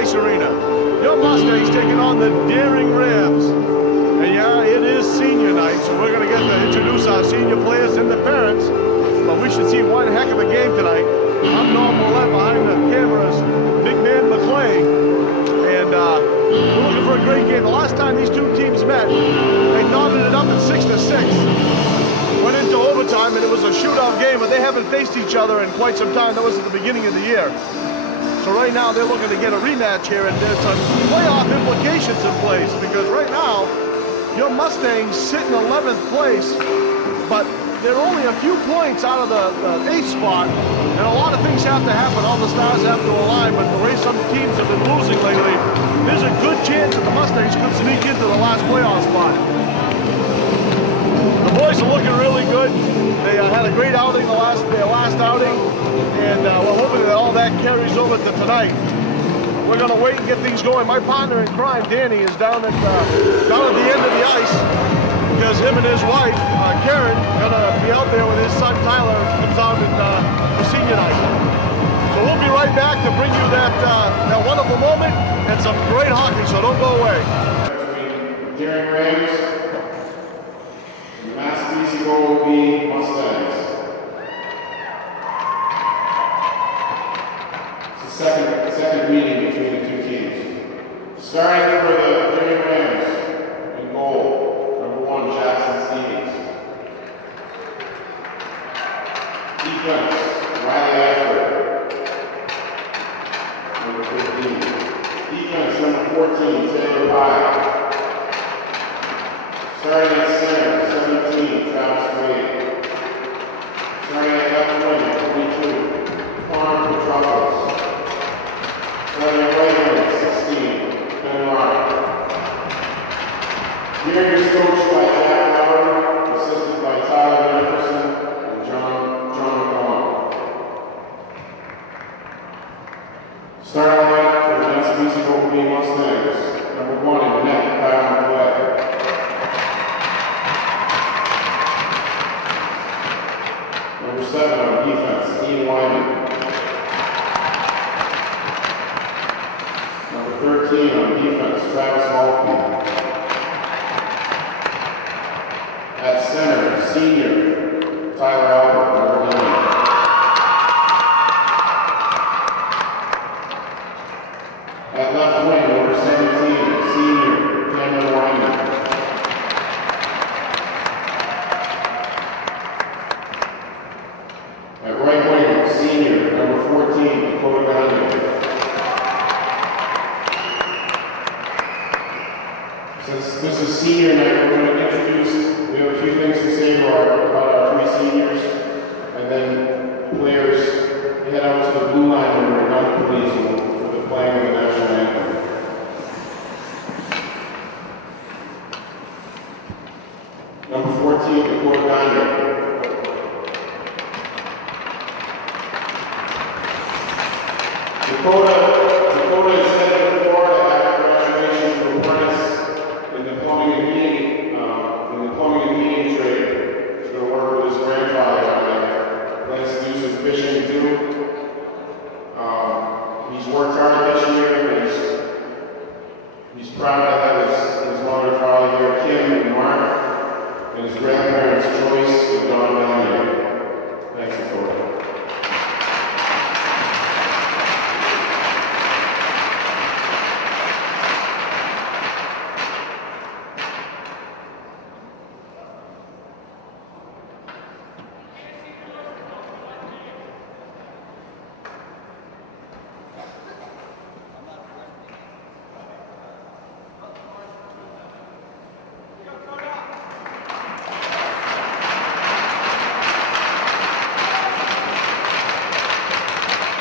Ice Arena. Your Mustangs taking on the Daring Rams. And yeah, it is senior night, so we're going to get to introduce our senior players and the parents. But we should see one heck of a game tonight. I'm Norm Willett behind the cameras, Big Man McClay. And we're looking for a great game. The last time these two teams met, they knotted it up at 6-6. Went into overtime, and it was a shootout game, but they haven't faced each other in quite some time. That was at the beginning of the year. So right now, they're looking to get a rematch here, and there's some playoff implications in place, because right now, your Mustangs sit in 11th place, but they're only a few points out of the 8th spot, and a lot of things have to happen. All the stars have to align, but the way some teams have been losing lately, there's a good chance that the Mustangs could sneak into the last playoff spot. The boys are looking really good. They had a great outing their last outing, and we're hoping that all that carries over to tonight. We're going to wait and get things going. My partner in crime, Danny, is down at the end of the ice because him and his wife, Karen, are going to be out there with his son, Tyler, comes out for senior night. So we'll be right back to bring you that wonderful moment and some great hockey, so don't go away. Daring Rams. Massabesic will be Mustangs. It's the second meeting between the two teams. Starting for the Daring Rams in goal, number 1, Jackson Stevens. Defense, Riley Ashford, number 15. Defense, number 14, Taylor Pye. Starting at center, 17, Travis Wade. Starting at left wing, 22, Connor Petropoulos. Starting at right wing, 16, Ben Mark. Here is coached by Jack Howard, assisted by Tyler Anderson and John McCollum. Starting line for the Massabesic Open Mustangs, number 1 in net, Kyle McClay. Number 7 on defense, Ian Wyman. Number 13 on defense, Travis Maltby. At center, senior, Tyler Albert, number 9. At left wing, number 17, senior, Cameron Wyman. At right wing, senior, number 14, Dakota Gagne. Since this is senior night, we're going to introduce, we have a few things to say about our 3 seniors, and then players head out to the blue line when we're done with these for the playing of the national anthem. Number 14, Dakota Gagne. Dakota is headed to Florida after graduation from apprentice in the plumbing and heating trade. He's going to work with his grandfather down there. Plans to do some fishing too. He's worked hard this year, and he's proud to have his mother and father here, Kim and Mark, and his grandparents, Joyce and Don Gagne. Thanks, Dakota.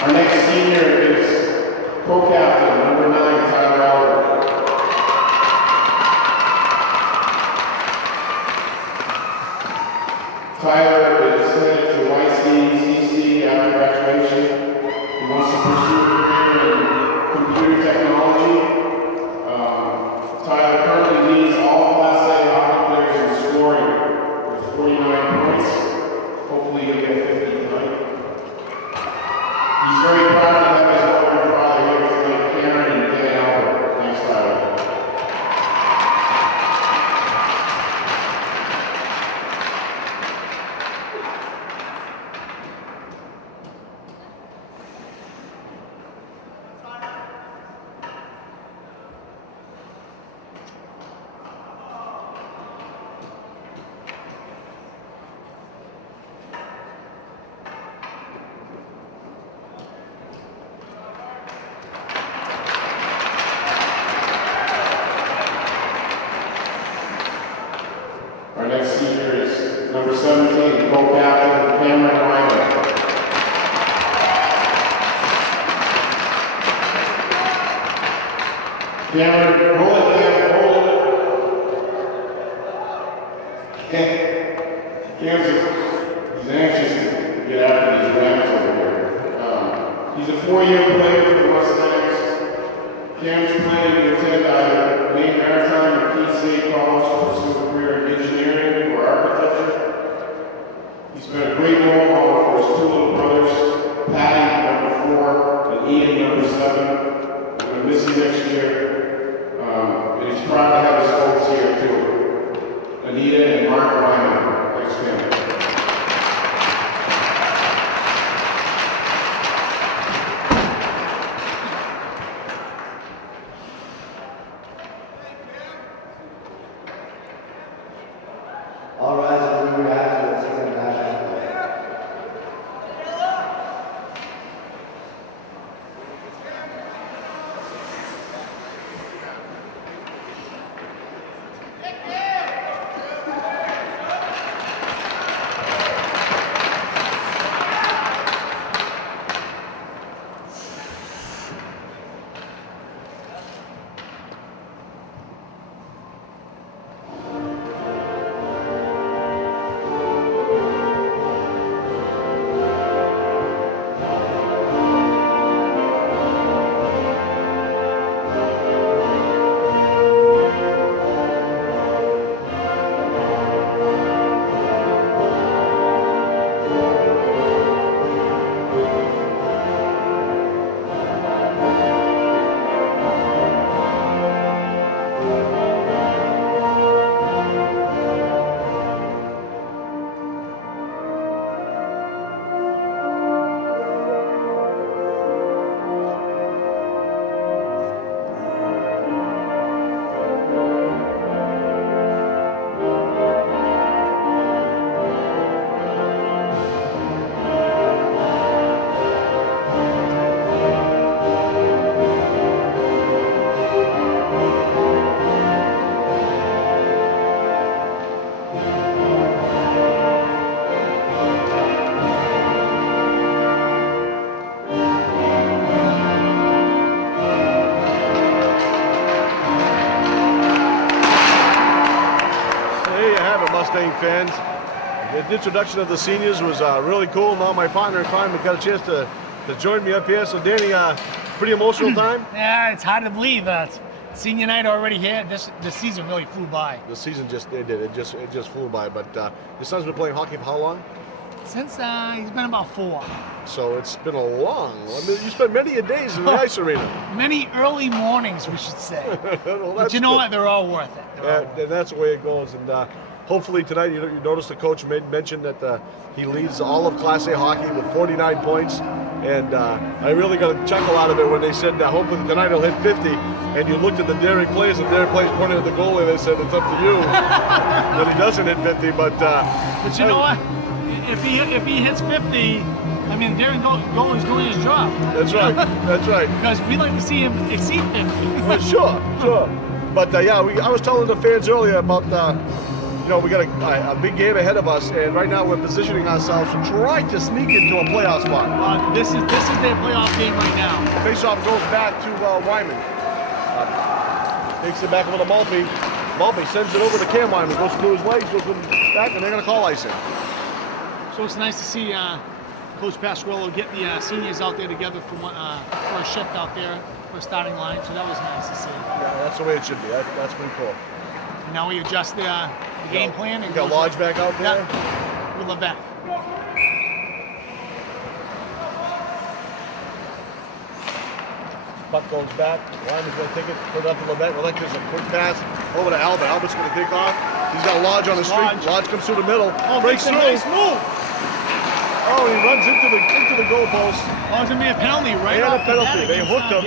Our next senior is co-captain, number 9, Tyler Albert. Tyler is headed to YCCC after graduation. He wants to pursue a career in computer technology. Tyler currently leads all Class A hockey players in scoring with 49 points. Hopefully he'll get 50 tonight. He's very proud to have his mother and father here tonight, Karen and next senior is number 17, co-captain Cameron Wyman. Cameron, hold it, Cameron, hold it. Cameron's anxious to get after these Rams over here. He's a 4-year player for the Mustangs. Cameron's planning to attend either Maine Maritime or Keene State College to pursue a career in engineering or architecture. He's been a great role model for his 2 little brothers, Patty, number 4, and Ian, number 7. I'm going to miss you next year. And he's proud to have his folks here too. Anita and Mark Wyman, ex-family. All rise and remember after the second national anthem. Mustang fans. The introduction of the seniors was really cool. Now my partner in crime got a chance to join me up here. So Danny, pretty emotional time? Yeah, it's hard to believe. Senior night already here. This season really flew by. The season it just flew by. But your son's been playing hockey for how long? Since he's been about 4. So it's been a long. I mean, you spent many a days in the ice arena. Many early mornings, we should say. Well, but you know what? They're all worth it. And that's the way it goes. And hopefully tonight, you noticed the coach mentioned that he leads all of Class A hockey with 49 points. And I really got a chuckle out of it when they said that hopefully tonight he'll hit 50. And you looked at the daring players, and daring players pointed at the goalie, and they said it's up to you that he doesn't hit 50. But you know what? If he hits 50, I mean, daring goalie's doing his job. That's right. That's right. Because we like to see him exceed 50. Well, sure. But yeah, I was telling the fans earlier about we got a big game ahead of us, and right now we're positioning ourselves to try to sneak into a playoff spot. This is their playoff game right now. The faceoff goes back to Wyman. Takes it back over to Maltby. Maltby sends it over to Cam Wyman. Goes through his legs, goes back, and they're going to call icing. So it's nice to see Coach Pasquarello get the seniors out there together for a shift out there for a starting line. So that was nice to see. Yeah, that's the way it should be. That's pretty cool. And now we adjust the game plan. And you got Lodge back out there? Yeah, with Levesque. Puck goes back. Wyman's going to take it, put it up to Levesque. Levesque gives a quick pass over to Albert. Albert's going to take off. He's got Lodge on the street. Lodge comes through the middle. Breaks through. Nice move. Oh, he runs into the goalpost. Oh, it's going to be a penalty right off the penalty. They hooked him.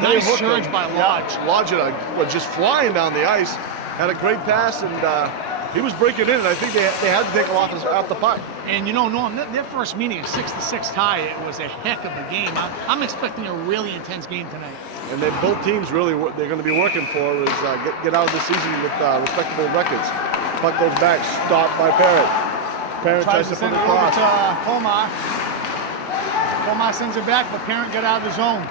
Nice surge by Lodge. Yeah, Lodge was just flying down the ice. Had a great pass, and he was breaking in, and I think they had to take him off the puck. And Norm, their first meeting, a 6-6 tie, it was a heck of a game. I'm expecting a really intense game tonight. And both teams really, they're going to be working for is get out of the season with respectable records. Puck goes back, stopped by Parent. Parent tries to put send it it over across. to Colmar. Colmar sends it back, but Parent got out of the zone.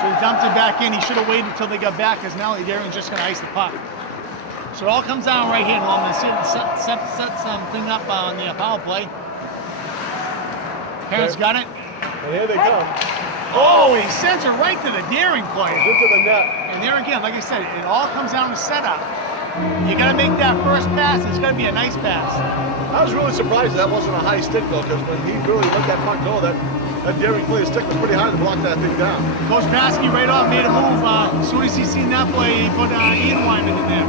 So he dumped it back in. He should have waited until they got back, because now Daring's just going to ice the puck. So it all comes down right here. Norman, set something up on the power play. Parent's got it. And here they come. Oh, he sends it right to the Daring player. Into the net. And there again, like I said, it all comes down to setup. You got to make that first pass. It's got to be a nice pass. I was really surprised that wasn't a high stick though, because when he really let that puck go, that Daring player's stick was pretty high to block that thing down. Coach Paskey right off made a move. As soon as he seen that play, he put Ian Wyman in there.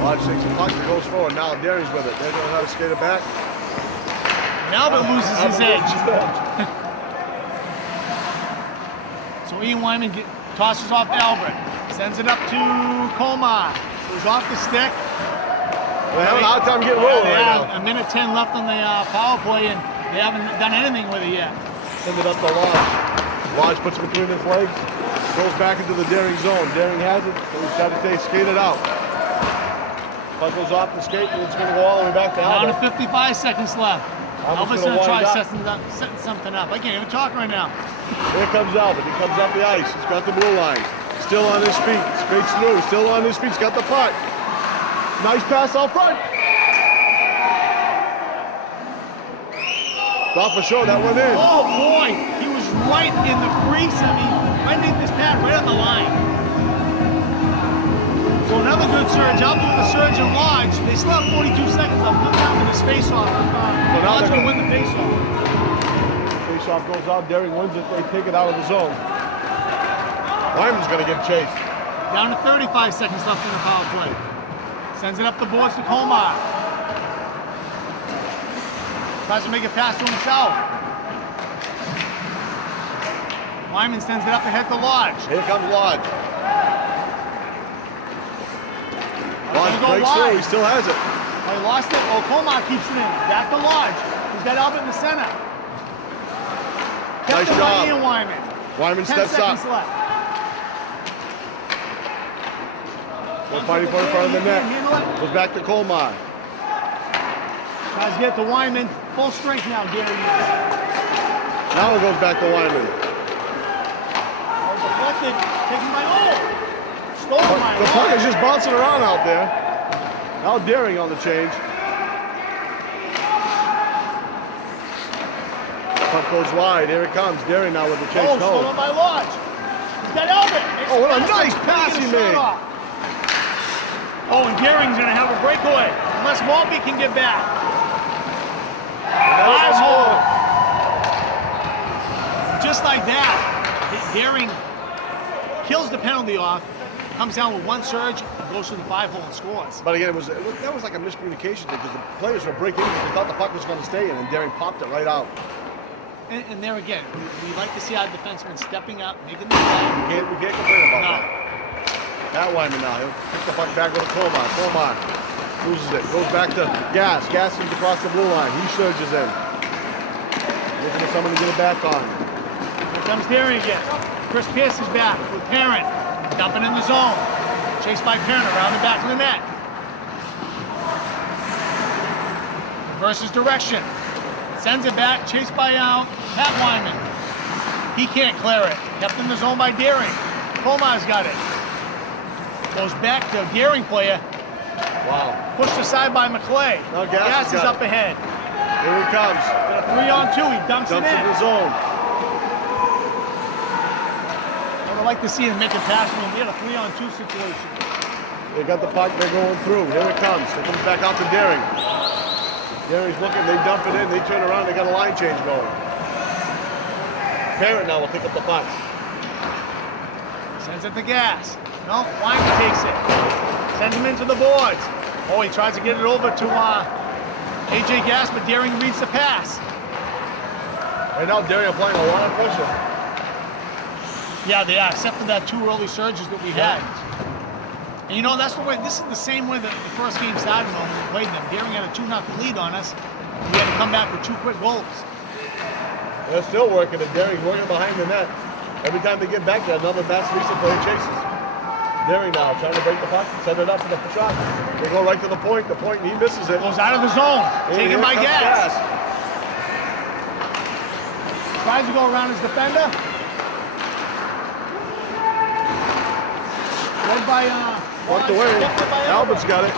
Lodge takes the puck and goes forward. Now Daring's with it. They don't know how to skate it back. And Albert loses his edge. So Ian Wyman tosses off to Albert. Sends it up to Colmar. Goes off the stick. They're having a hard time getting rolling They right have now. a minute 10 left on the power play, and they haven't done anything with it yet. Send it up to Lodge. Lodge puts it between his legs. Goes back into the Daring zone. Daring has it, so he's got to skate it out. Puck goes off the skate, and it's going to go all the way back to Down Albert. to 55 seconds left. Albert's Albert's gonna going to try wind up. setting something up. I can't even talk right now. Here comes Albert. He comes up the ice. He's got the blue line. Still on his feet. Skates through. Still on his feet. He's got the puck. Nice pass out front. Thought for sure that went in. Oh boy, he was right in the crease. I mean, right underneath this pad, right on the line. So another good surge. Albert with a surge and Lodge. They still have 42 seconds left. Come down with this face-off. now Lodge they're going to win the face-off. Face-off goes out. Daring wins it. They take it out of the zone. Lyman's going to get chased. Down to 35 seconds left in the power play. Sends it up the boards to Colmar. Tries to make a pass to himself. Lyman sends it up ahead to Lodge. Here comes Lodge. Lodge Go breaks wide. through. He still has it. Oh, he lost it. Oh, Colmar keeps it in. Back to Lodge. He's got Albert in the center. Kept Nice it by job. Ian Wyman. Wyman 10 steps up. seconds left. We're fighting for in front of the net. Handle it. Goes back to Colmar. Tries to get to Wyman. Full strength now, Gary. Now it goes back to Wyman. Oh, deflected. Taken by stolen by The puck is just bouncing around out there. Now Daring on the change. Puck goes wide. Here it comes. Daring now with the chase. Oh, stolen by Lodge. He's got Albert. Oh, what a nice pass he made. Oh, and Daring's going to have a breakaway. Unless Maltby can get back. Wow. Just like that, Daring kills the penalty off, comes down with one surge, and goes to the 5-hole and scores. But again, that was like a miscommunication thing because the players were breaking in because they thought the puck was going to stay in, and Daring popped it right out. And there again, we like to see our defensemen stepping up, making the play. We can't complain about No. that. That Wyman now, he'll pick the puck back with Colmar. Colmar loses it, goes back to Gas. Gas comes across the blue line. He surges in. Looking for someone to get it back on. Here comes Daring again. Chris Pierce is back with Parent, dumping in the zone. Chased by Parent around the back of the net. Reverses direction. Sends it back, chased by Pat Wyman. He can't clear it. Kept in the zone by Daring. Colmar's got it. Goes back to Daring player. Wow. Pushed aside by McClay. Now Gas is got up it. ahead. Here he comes. Got a 3-on-2. He dumps it Dumps in. in the zone. I would like to see him make a pass when we had a 3-on-2 situation. They got the puck. They're going through. Here it comes. It comes back out to Daring. Daring's looking. They dump it in. They turn around. They got a line change going. Parent now will pick up the puck. Sends it to Gas. No, Wyman takes it. Sends him into the boards. Oh, he tries to get it over to AJ Gas, but Daring reads the pass. Right now, Daring applying a lot of pressure. Yeah, they are, except for that 2 early surges that we had. And you know, that's the way, this is the same way that the first game started when we played them. Daring had a 2-0 lead on us. We had to come back with 2 quick goals. They're still working, and Daring's working behind the net. Every time they get back there, another Massabesic player chases. Daring now, trying to break the puck, set it up for the shot. They go right to the point, and he misses it. Goes out of the zone. And Taken here by comes Gas. Tries to go around his defender. Led by, Walked away. Led by Albert's got it.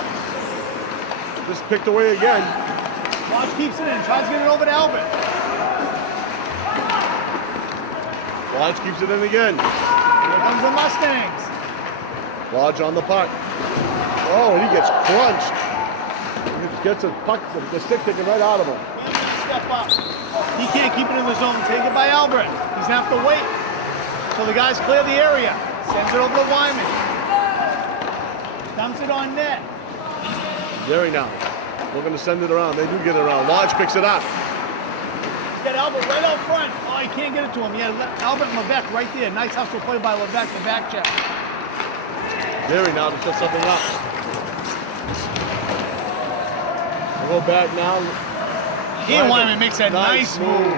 Just picked away again. Lodge keeps it in. Tries to get it over to Albert. Lodge keeps it in again. Here comes the Mustangs. Lodge on the puck. Oh, and he gets crunched. He gets a puck, the stick taken right out of him. Step up. He can't keep it in the zone. Taken by Albert. He's gonna have to wait till the guys clear the area. Sends it over to Wyman. Dumps it on net. Daring now. Looking to send it around. They do get it around. Lodge picks it up. He's got Albert right out front. Oh, he can't get it to him. Yeah, Albert and Levesque right there. Nice hustle play by Levesque, the back check. Daring now to set something up. We'll go back now. Ian Wyman makes a nice move.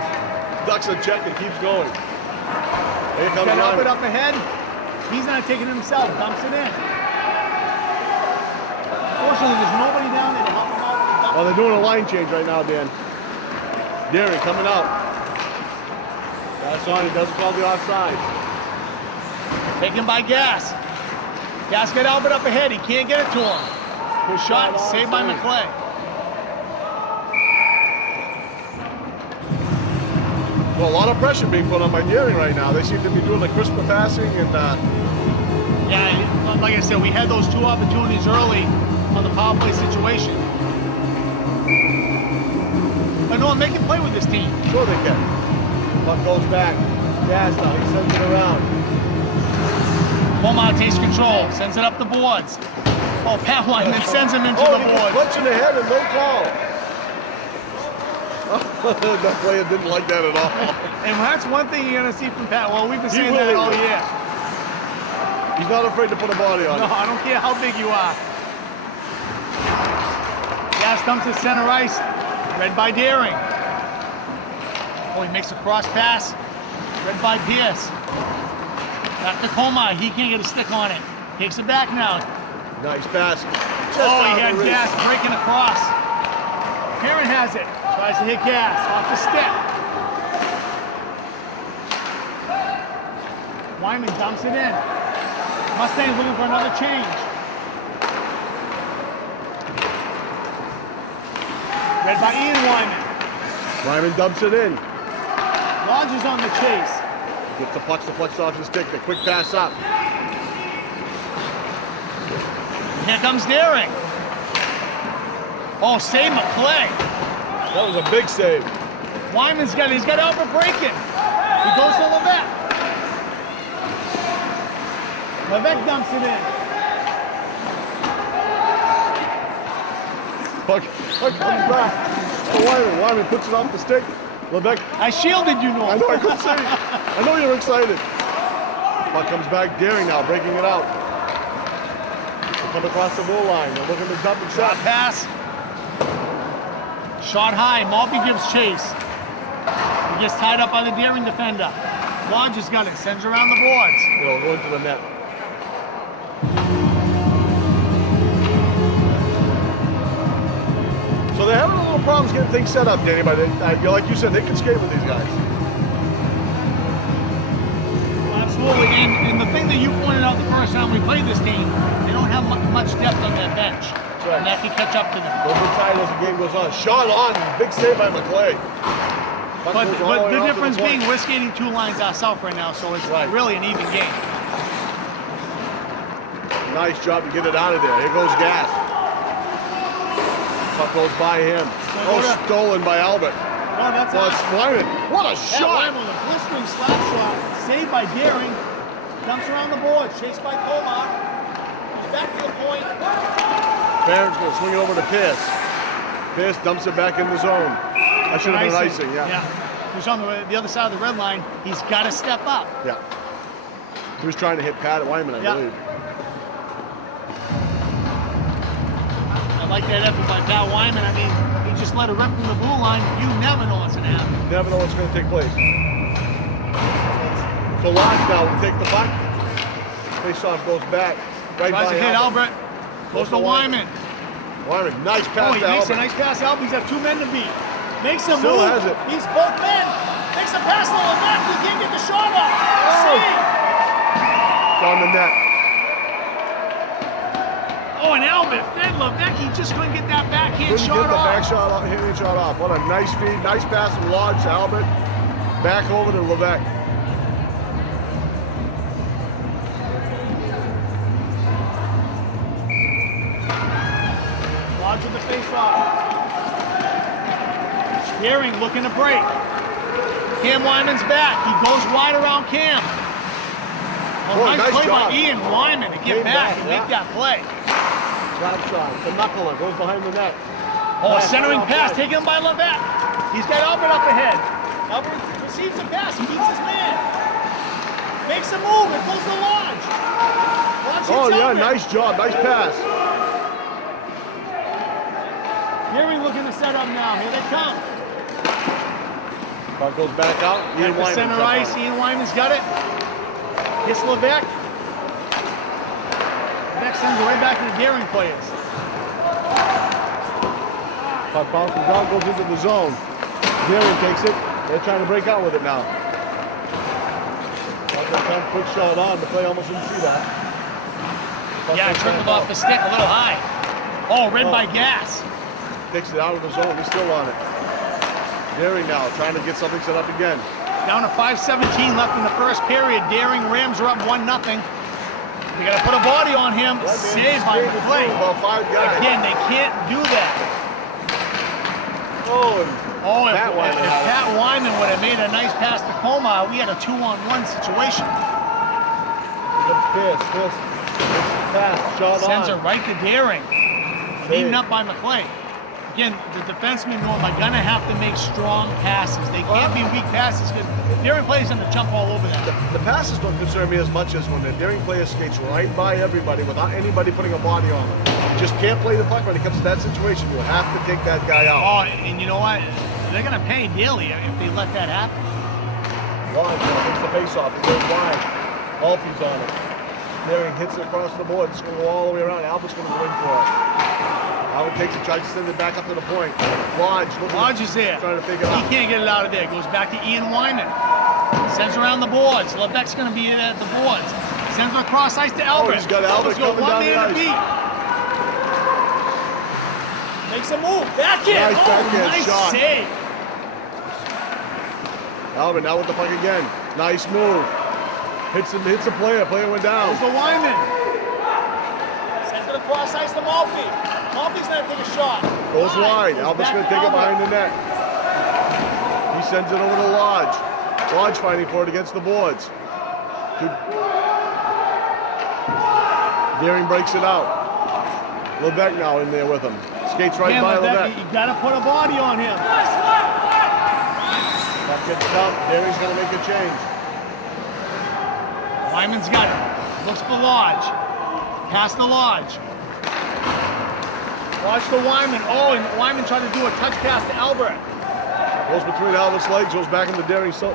Ducks a check and keeps going. Here comes Got Albert Wyman. up ahead. He's not taking it himself. Dumps it in. Fortunately, there's nobody down there to help him out. Oh, they're doing a line change right now, Dan. Daring coming out. That's on. He doesn't call the offside. Taken by Gas. Gas got Albert up ahead. He can't get it to him. Good shot, saved by McClay. Well, a lot of pressure being put on by Daring right now. They seem to be doing the crisper passing and Yeah, like I said, we had those two opportunities early on the power play situation. But no, they can play with this team. sure they can. Puck goes back. Gas now. He sends it around. Beaumont takes control, sends it up the boards. Oh, Pat Wyman sends him into the He gets boards. punched in the head and no call. That player didn't like that at all. And that's one thing you're going to see from Pat. Well, we've been He saying really that all will. year. He's not afraid to put a body on No, it. I don't care how big you are. Gas dumps to center ice. Read by Daring. Oh, he makes a cross pass. Read by Pierce. Back to Coma. He can't get a stick on it. Takes it back now. Nice pass. Just Oh, out he had of the reach. Gas breaking across. Perrin has it. Tries to hit Gas off the stick. Wyman dumps it in. Mustang's looking for another change. Read by Ian Wyman. Wyman dumps it in. Lodge is on the chase. Gets the puck deflects off his stick. The quick pass up. Here comes Daring. Oh, save McClay. That was a big save. Wyman's got Albert breaking. He goes to Levesque. Levesque dumps it in. Puck comes back. To Wyman. Wyman puts it off the stick. Levesque. I shielded you, Norm. I know I couldn't say. I know you're excited. Puck comes back. Daring now, breaking it out. They come across the goal line. They're looking to dump and Shot set. pass. Shot high. Maltby gives chase. He gets tied up by the Daring defender. Lodge has got it. Sends around the boards. It'll go into the net. So they're having a little problems getting things set up, Danny, but like you said, they can skate with these guys. Absolutely. And the thing that you pointed out the first time we played this team, they don't have much depth on their bench. right. And that can catch up to them. They'll be tired as the game goes on. Shot on. Big save by McClay. Puck But goes all way the out to difference point. being we're skating two lines ourselves right now, so it's Right. really an even game. Nice job to get it out of there. Here goes Gas. Puck goes by him. Oh, stolen by Albert. No, that's Well, it's Wyman. What a Pat shot! Wyman with a blistering slap shot, saved by Daring. Dumps around the board, chased by Komar. He's back to the point. Barron's going to swing it over to Pierce. Pierce dumps it back in the zone. That should have been icing, yeah. He's on the other side of the red line. He's got to step up. Yeah. He was trying to hit Pat Wyman, I Yeah. believe. I like that effort by Pat Wyman. I mean, he just let a rip from the blue line. You never know what's going to happen. Never know what's going to take place. So Lodge now will take the puck. Face-off goes back. Right Tries by to hit Albert. Albert. Goes to Wyman. Wyman, nice Oh, pass he to makes Albert. a nice pass. Albert, he's got 2 men to beat. Makes him Still move. has it. He's both men. Makes a pass to Levesque. He can't get the shot off. Save. On the net. Oh, and Albert fed Levesque. He just couldn't get that backhand Couldn't shot get the off. back shot off, hand shot off. What a nice feed, nice pass from Lodge to Albert. Back over to Levesque. Lodge with the face-off. Deering looking to break. Cam Wyman's back. He goes wide around Cam. Oh, Boy, nice nice play by job. Ian Wyman to get Came back back, and yeah. make that play. Slap shot. The knuckler goes behind the net. Oh, a Pass centering pass outside. taken by Levesque. He's got Albert up ahead. Albert receives the pass. He beats his man. Makes a move. It goes to Lodge. Lodge hits Oh yeah, Albert. nice job, nice pass. Deering looking to set up now. Here they come. Puck goes back out. Ian At the Wyman center jump ice. on. Ian Wyman's got it. Hits Levesque. Levesque sends it right back to the Deering players. Puck bounces out, goes into the zone. Deering takes it. They're trying to break out with it now. Quick shot on. The play almost didn't see that. Puck Yeah, goes trickled back off out. the stick a little high. Oh, red Oh. by Gas. Takes it out of the zone. He's still on it. Deering now trying to get something set up again. Down to 5:17 left in the first period. Daring Rams are up 1-0. They got to put a body on him. That man Saved by screamed McClay. through about 5 guys. Again, they can't do that. Oh, and Oh, if Pat Wyman had it. Pat Wyman would have made a nice pass to Coma, we had a 2-on-1 situation. Pierce, pass, shot Sends it on. right to Daring. Save. Beaten up by McClay. Again, the defensemen know they're going to have to make strong passes. They can't be weak passes because Daring players going to jump all over that. The passes don't concern me as much as when the Daring player skates right by everybody without anybody putting a body on him. You just can't play the puck when it comes to that situation. You have to take that guy out. Oh, and you know what? They're going to pay dearly if they let that happen. Lodge takes the face off. He goes wide. Maltby's on it. Daring hits it across the board. It's going to go all the way around. Albert's going to go in for it. Albert takes it, tries to send it back up to the point. Lodge Lodge is there. trying to figure it He out. can't get it out of there. Goes back to Ian Wyman. Sends around the boards. Levesque's going to be at the boards. Sends it across ice to Albert. he's got Albert Albert's got coming one down the man to ice. beat. Makes a move. Backhand. Nice backhand nice shot. save. Albert now with the puck again. Nice move. Hits a player. Player went down. Goes to Wyman. Sends it across ice to Maltby. Maltby's going to take a shot. Goes wide. Goes Albert's back going to to take it Albert. behind the net. He sends it over to Lodge. Lodge fighting for it against the boards. Deering breaks it out. Levesque now in there with him. Skates right Again, by Levesque, Levesque. you got to put a body on him. Puck gets up. Deering's going to make a change. Wyman's got it. Looks for Lodge. Pass to Lodge. Lodge to Wyman. Oh, and Wyman tried to do a touch pass to Albert. Goes between Albert's legs. Goes back into Deering's zone.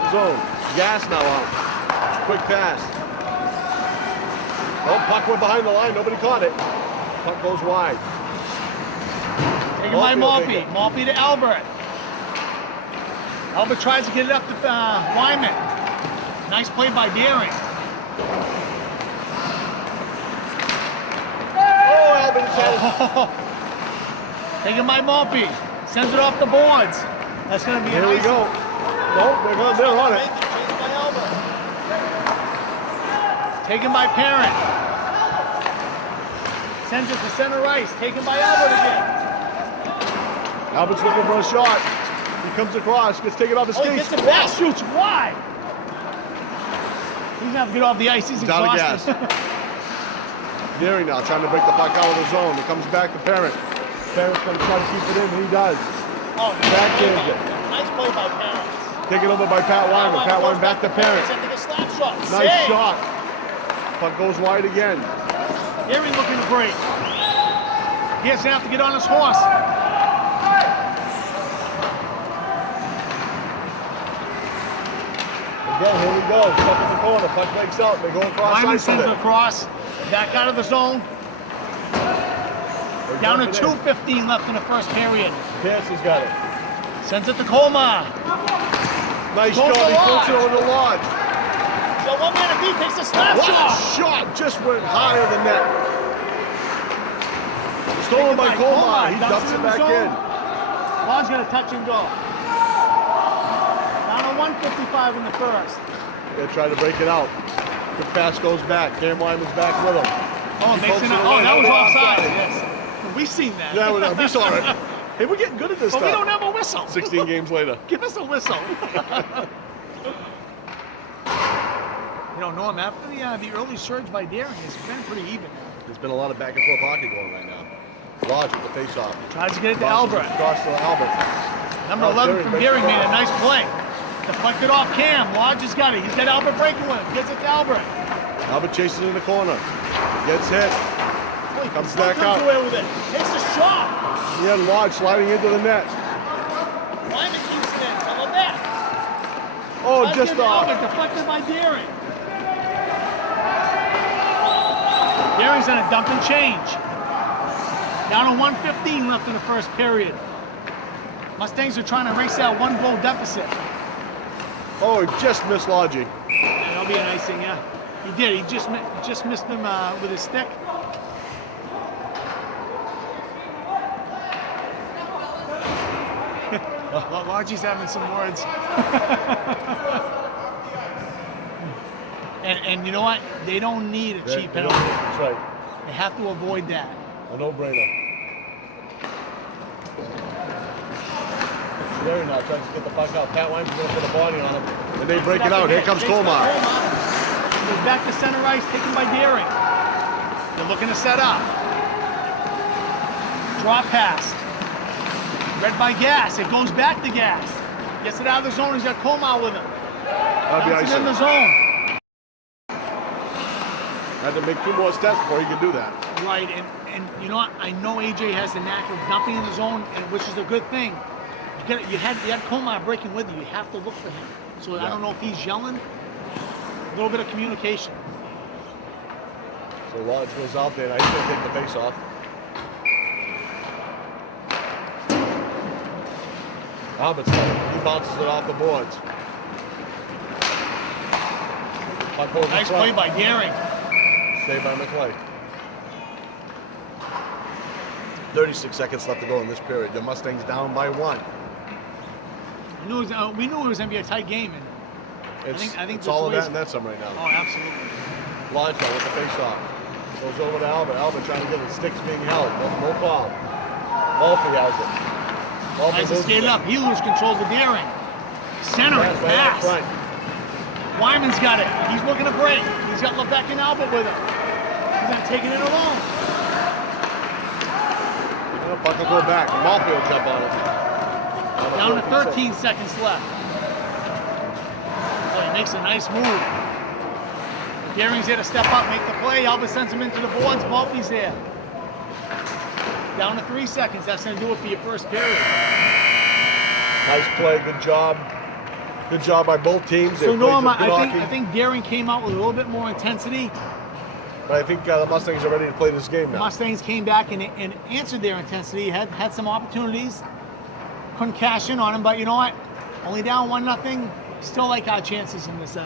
Gas now out. Quick pass. Oh, puck went behind the line. Nobody caught it. Puck goes wide. Taken by Maltby will take Maltby. it. Maltby to Albert. Albert tries to get it up to Wyman. Nice play by Daring. Oh, Albert's headed. Taken by Maltby. Sends it off the boards. That's going to be Here an we ice. go. Nope, they're on it. Taken by Albert. Taken by Parent. Sends it to center ice. Taken by Albert again. Albert's looking for a shot. He comes across, gets taken off his Oh, he skates. gets it back. Shoots wide. He's going to have to get off the ice. He's Down of exhausted. Deering now trying to break the puck out of the zone. It comes back to Parent. Parent's going to try to keep it in, and he does. Oh, Backhands it. nice play by Parent. Taken over by Pat Wyman. Pat Wyman back to Parent. Sending a slap shot. Nice Save. shot. Puck goes wide again. Daring looking to break. He has to have to get on his horse. Again, here we go. Stuck in the corner. Puck breaks out. They go across Wyman ice with sends it it. across. Back out of the zone. Down to 2:15 left in the first period. Pierce's got it. Sends it to Colmar. Nice Goes job. to He puts it Lodge. over the Lodge. So one man to beat takes a slap What shot. a shot! Just went higher than that. Stolen by Taken Colmar. He Dumps dumps it in the back zone. in. Lodge gonna touch and go. Down to 1:55 in the first. They try to break it out. The pass goes back. Cam Wyman's back with him. Oh, He makes pokes it. it Oh, away. that was Oh, offside. offside. Yes, we seen that. Yeah, we saw it. Hey, we're getting good at this But stuff. we don't have a whistle. 16 games later. Give us a whistle. You know, Norm, after the early surge by Daring, it's been pretty even now. There's been a lot of back and forth hockey going right now. Lodge with the face-off. Tries to get it to Bounces Albert. Across to Albert. Number Oh, 11 Daring from breaks Daring it made a off. nice play. Deflected off Cam. Lodge has got it. He's got Albert breaking with him. Gets it to Albert. Albert chases in the corner. Gets hit. Comes back Comes out. away with it. Takes a shot. He had Lodge sliding into the net. Lyman keeps it in. Double back. Oh, Tries to just get to off. Albert. Deflected by Daring. Daring's on a dump and change. Down to 1:15 left in the first period. Mustangs are trying to erase that one-goal deficit. Oh, he just missed Lodgy. Yeah, that'll be an icing, yeah. He did. He just missed him with his stick. Lodgy's having some words. and you know what? They don't need a cheap They don't- penalty. That's right. They have to avoid that. A no-brainer. Very now tries to get the puck out. Pat Wyman's going to put a body on him. And they break it out. Here comes Colmar. Goes back to center ice, taken by Daring. They're looking to set up. Drop pass. Read by Gas. It goes back to Gas. Gets it out of the zone. He's got Colmar with him. That'll be Dumps it in the icing. zone. Had to make 2 more steps before he could do that. Right, and you know what? I know AJ has the knack of dumping in the zone, and which is a good thing. You had Colmar breaking with you. You have to look for him. So I don't know if he's yelling. A little bit of communication. So Lodge goes out there and he's going to take the face off. Albert's got it. He bounces it off the boards. Puck goes in Nice front. play by Daring. Saved by McClay. 36 seconds left to go in this period. The Mustangs down by 1. We knew it was going to be a tight game, and It's, I think it's this all of way that is- and then some right now. oh, absolutely. Lodge with the face off. Goes over to Albert. Albert trying to get his sticks being held. No call. Malfi has it. Malfi Tries to moves skate it. it up. He loses control of Daring. Center Pass it, right up pass. front. Wyman's got it. He's looking to break. He's got Levesque and Albert with him. He's not taking it alone. And the puck will go back. Malfi will jump on it. Down to 13 seconds left. Oh, he makes a nice move. Daring's there to step up, make the play. Albert sends him into the boards. Maltby's there. Down to 3 seconds. That's going to do it for your first period. Nice play. Good job. Good job by both teams. They So played Norm, some good I hockey. think Daring came out with a little bit more intensity. But I think the Mustangs are ready to play this game now. Mustangs came back and answered their intensity. Had some opportunities. Couldn't cash in on them, but you know what? Only down 1-0. Still like our chances in this game.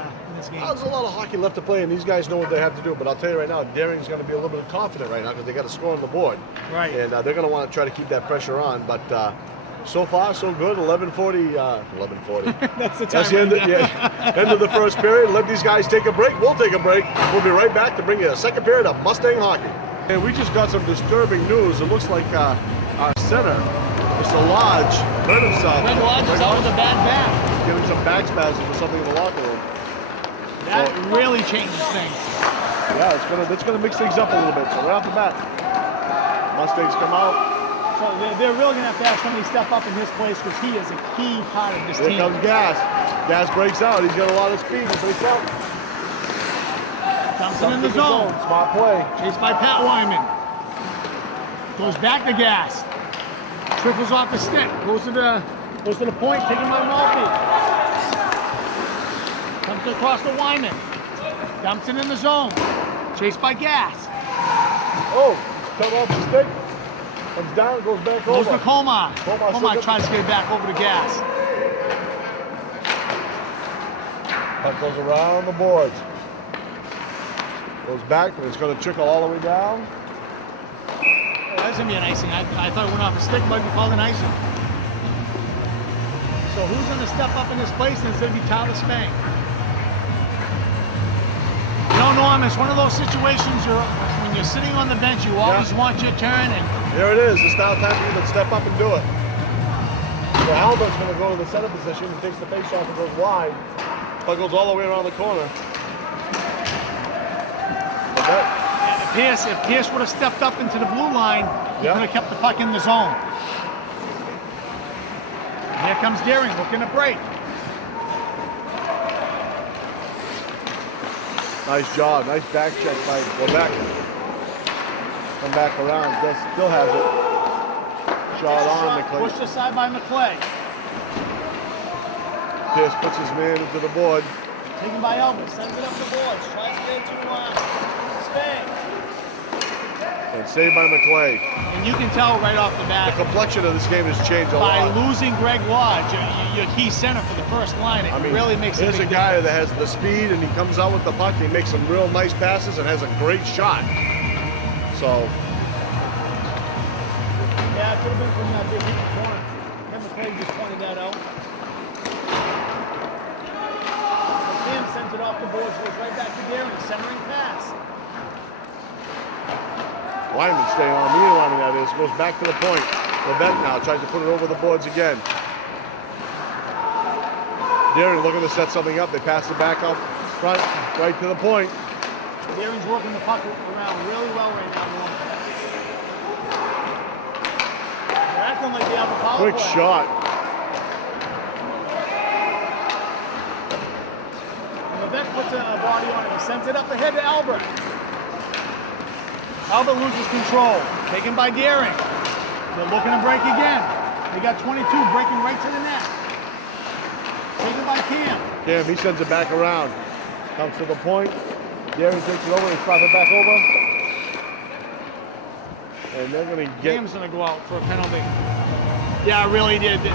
There's a lot of hockey left to play, and these guys know what they have to do. But I'll tell you right now, Daring's going to be a little bit confident right now because they got a score on the board. Right. And they're going to want to try to keep that pressure on. But so far, so good. 11:40. 11:40. That's the time. That's the end of, end of the first period. Let these guys take a break. We'll take a break. We'll be right back to bring you a second period of Mustang hockey. And we just got some disturbing news. It looks like our center, Mr. Lodge, hurt himself. Greg Lodge is out with a bad back. Getting some back spasms or something in the locker room. That really changes things. Yeah, it's gonna mix things up a little bit. So right off the bat, Mustangs come out. So they're really going to have somebody step up in his place because he is a key part of this Here team. comes Gas. Gas breaks out. He's got a lot of speed. He breaks out. Dumps it in the zone. Smart play. Chased by Pat Wyman. Goes back to Gas. Triples off the stick. Goes to the point. Taken by Malfi. Comes across to Wyman. Dumps it in the zone. Chased by Gas. Come off the stick. Comes down, goes back Goes over. to Colmar. Colmar Colmar still tries to get back over to Gas. Puck goes around the boards. Goes back, and it's going to trickle all the way down. Oh, that's going to be an icing. I thought it went off a stick. Might be called an icing. So who's going to step up in this place? And it's going to be Tyler Spang. You know, Norm, it's one of those situations when you're sitting on the bench, you always want your turn. And Here it is. It's now time for you to step up and do it. So Halbert's going to go to the center position. He takes the face off and goes wide. Puck goes all the way around the corner. if Pierce would have stepped up into the blue line, he could have kept the puck in the zone. And here comes Deering looking to break. Nice job. Nice back check by Quebec. Come back around. Still has it. Shot on McClay. Pushed aside by McClay. Pierce puts his man into the board. Taken by Elvis. Sends it up the boards. Tries to get it to Spang. And saved by McClay. And you can tell right off the bat. The complexion of this game has changed a By lot. losing Greg Lodge, your key center for the first line, it really makes a big Here's a guy that has the speed, and he comes out with the puck. He makes some real nice passes and has a great shot. So, yeah, it could have been from that big hit in the corner. Kevin McClay just pointed that out. Cam sends it off the boards, goes right back to Deering, centering pass. Wyman staying on me, Wyman that is, goes back to the point. Levent now tries to put it over the boards again. Deering looking to set something up. They pass it back up front, right to the point. Deering's working the puck around really well right now, Norm. They're acting like they have a power Quick play. shot. Levent puts a body on it. He sends it up ahead to Albert. Albert loses control. Taken by Deering. They're looking to break again. They got 22 breaking right to the net. Taken by Cam. Cam, he sends it back around. Comes to the point. Deering takes it over and slops it back over. And they're going to get... Cam's going to go out for a penalty. Yeah, it really did. The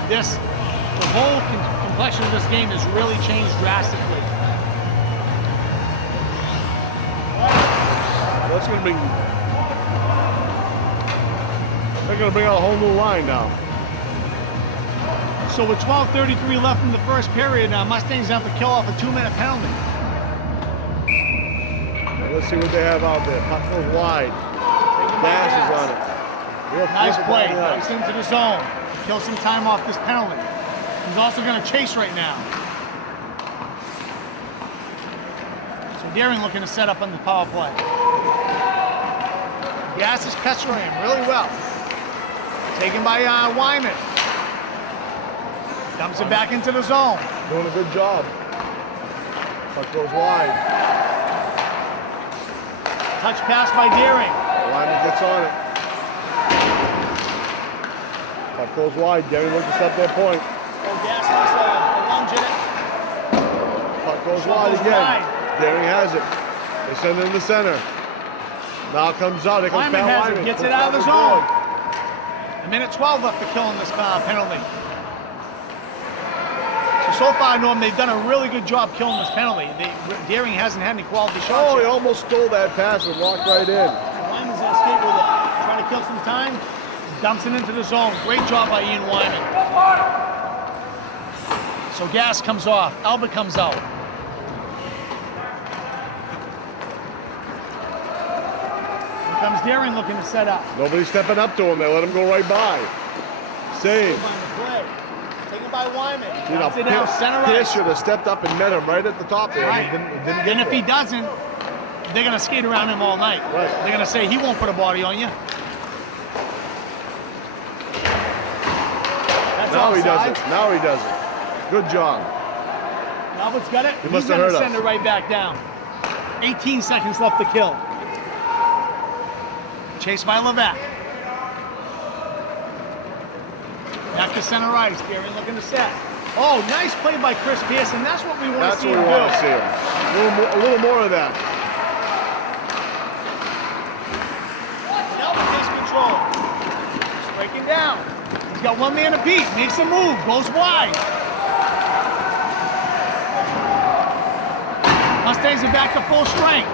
whole complexion of this game has really changed drastically. That's going to bring... They're going to bring out a whole new line now. So with 12:33 left in the first period, now Mustangs have to kill off a 2-minute penalty. Now let's see what they have out there. Puck goes wide. Dash is on it. Real Nice quick play. about the Nice ice. into the zone. Kill some time off this penalty. He's also going to chase right now. So Deering looking to set up on the power play. Gas is pestering him really well. Taken by Wyman. Dumps it back into the zone. Doing a good job. Puck goes wide. Touch pass by Deering. Wyman gets on it. Puck goes wide. Deering looks to set their point. Oh, Gas makes a lunge at it. Puck goes Shot wide goes again. wide. Deering has it. They send it in the center. Now comes out. Here comes Wyman Pat has Wyman. it. Gets Puts it out of on the board. zone. A minute 12 left to kill in this penalty. So far, Norm, they've done a really good job killing this penalty. Deering hasn't had any quality shots Oh, he yet. almost stole that pass and walked right in. Wyman's gonna skate with it. Trying to kill some time. Dumps it into the zone. Great job by Ian Wyman. So Gas comes off. Albert comes out. Here comes Deering looking to set up. Nobody's stepping up to him. They let him go right by. Save. By McClay. Taken by Wyman. You know, Dumps it out. Center Pierce ice. should have stepped up and met him right at the top there. Right. He didn't get And if there. he doesn't, they're going to skate around him all night. Right. They're going to say he won't put a body on you. That's Now he does offside. it. Now he does it. Good job. Albert's got it. He He's must have going to heard send us. it right back down. 18 seconds left to kill. Chased by Levesque. Back to center ice. Deering looking to set. Oh, nice play by Chris Pearson. That's what we want That's to see what him we want to do. see him. A little more of that. Albert got one man to beat. Makes a move. Goes wide. Mustangs are back to full strength.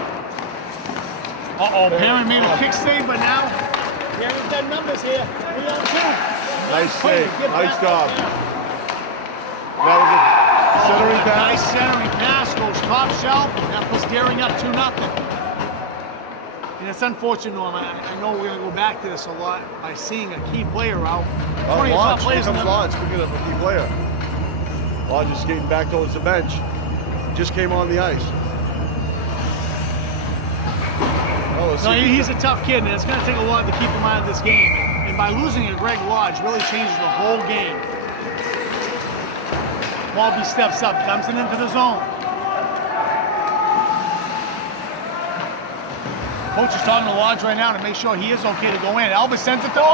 Uh-oh, Perrin made a kick save, but now Perrin's got numbers here. 3-on-2. Nice save. Nice job. That was a centering pass. Nice centering pass. Goes top shelf. That puts Daring up 2-0. And it's unfortunate, Norm. I know we're going to go back to this a lot by seeing a key player out. Lodge. Here comes Lodge. Speaking of a key player. Lodge is skating back towards the bench. Just came on the ice. No, he's a tough kid, and it's going to take a lot to keep him out of this game. And by losing a Greg Lodge really changes the whole game. Malby steps up, dumps it into the zone. Coach is talking to Lodge right now to make sure he is okay to go in. Albert sends it to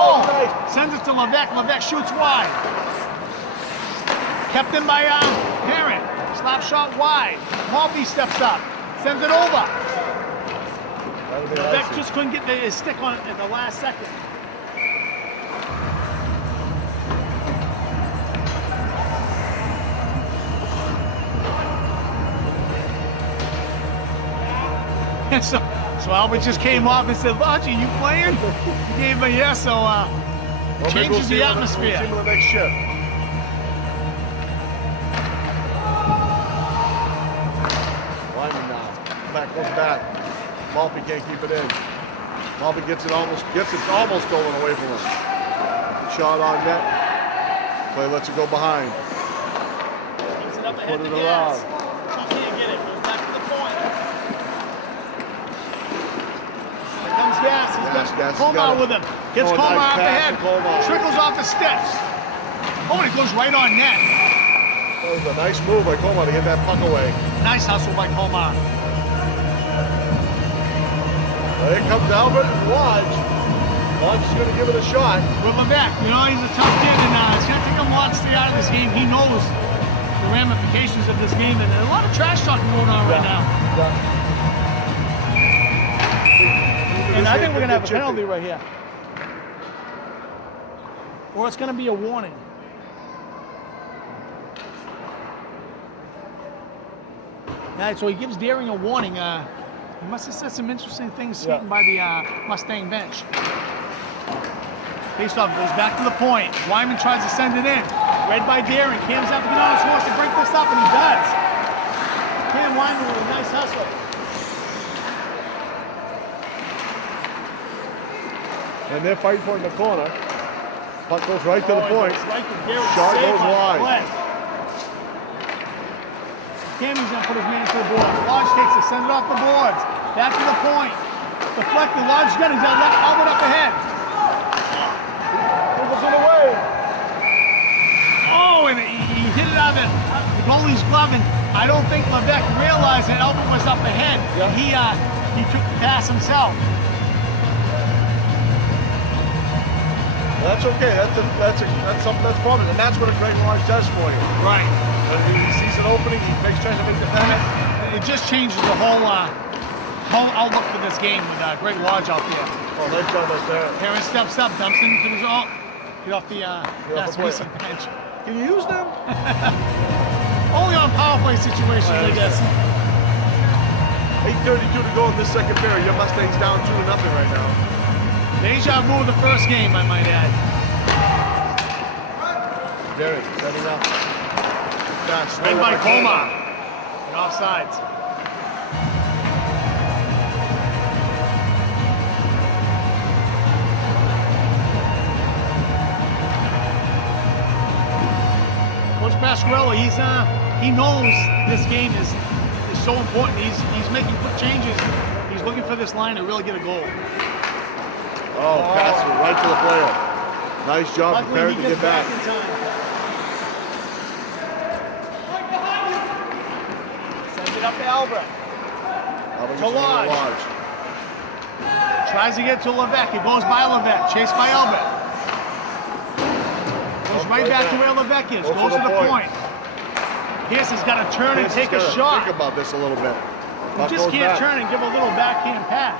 sends it to Levesque. Levesque shoots wide. Kept in by Perrin. Slap shot wide. Malby steps up, sends it over. Levesque just couldn't get his stick on it at the last second. And so Albert just came off and said, Lodge, are you playing? He gave him a yes, so changes the atmosphere. We'll see him on the next shift. Lyman now. Back goes back. Malpe can't keep it in. Malpe gets it almost stolen away from him. Shot on net. Play lets it go behind. Gets it up ahead Put it to around. Gas. Can't get it. Goes back to the point. Here comes Gas. He's got Komar with him. Gets Komar nice up ahead. Trickles off the steps. Oh, and it goes right on net. That was a nice move by Komar to get that puck away. Nice hustle by Komar. Here comes Albert and Lodge. Lodge is going to give it a shot. With Levesque, you know, he's a tough kid, and it's going to take him a lot to stay out of this game. He knows the ramifications of this game, and a lot of trash talking going on right now. And I think we're going to have a penalty right here. Or it's going to be a warning. All right, so he gives Daring a warning. He must have said some interesting things skating by the Mustang bench. Faceoff goes back to the point. Wyman tries to send it in. Read by Daring. Cam's out to get on his horse to break this up, and he does. Cam Wyman with a nice hustle. And they're fighting for it in the corner. Puck goes right to the point. Right to Daring. Shot goes wide. Cammy's gonna put his man to the board. Lodge takes it, sends it off the boards. Back to the point. Deflected. Lodge got it. He's got left Albert up ahead. Moves it away. Oh, and he hit it out of the goalie's glove, and I don't think Levesque realized that Albert was up ahead. Yeah. He took the pass himself. Well, that's okay. That's problem, and that's what a Greg Lodge does for you. Right. When he sees an opening, he tries to make the pass. It just changes the whole outlook for this game with Greg Lodge out there. Oh, nice job right there. Perrin steps up, dumps into his own. Get off the Massabesic bench. Can you use them? Only on power play situations, I guess. 8:32 to go in this second period. Your Mustangs down 2-0 right now. Deja vu of the first game, I might add. Derek setting up. Read by Komar. And offsides. Coach Pasquarello, he knows this game is so important. He's making quick changes. He's looking for this line to really get a goal. Oh, pass it right to the player. Nice job preparing to get back. In time. Sends it up to Albert. To Lodge. Tries to get to Levesque. It goes by Levesque. Chased by Albert. Goes right back to where Levesque is. Goes to the point. Pearson's got to turn and take a shot. Think about this a little bit. He just can't turn and give a little backhand pass.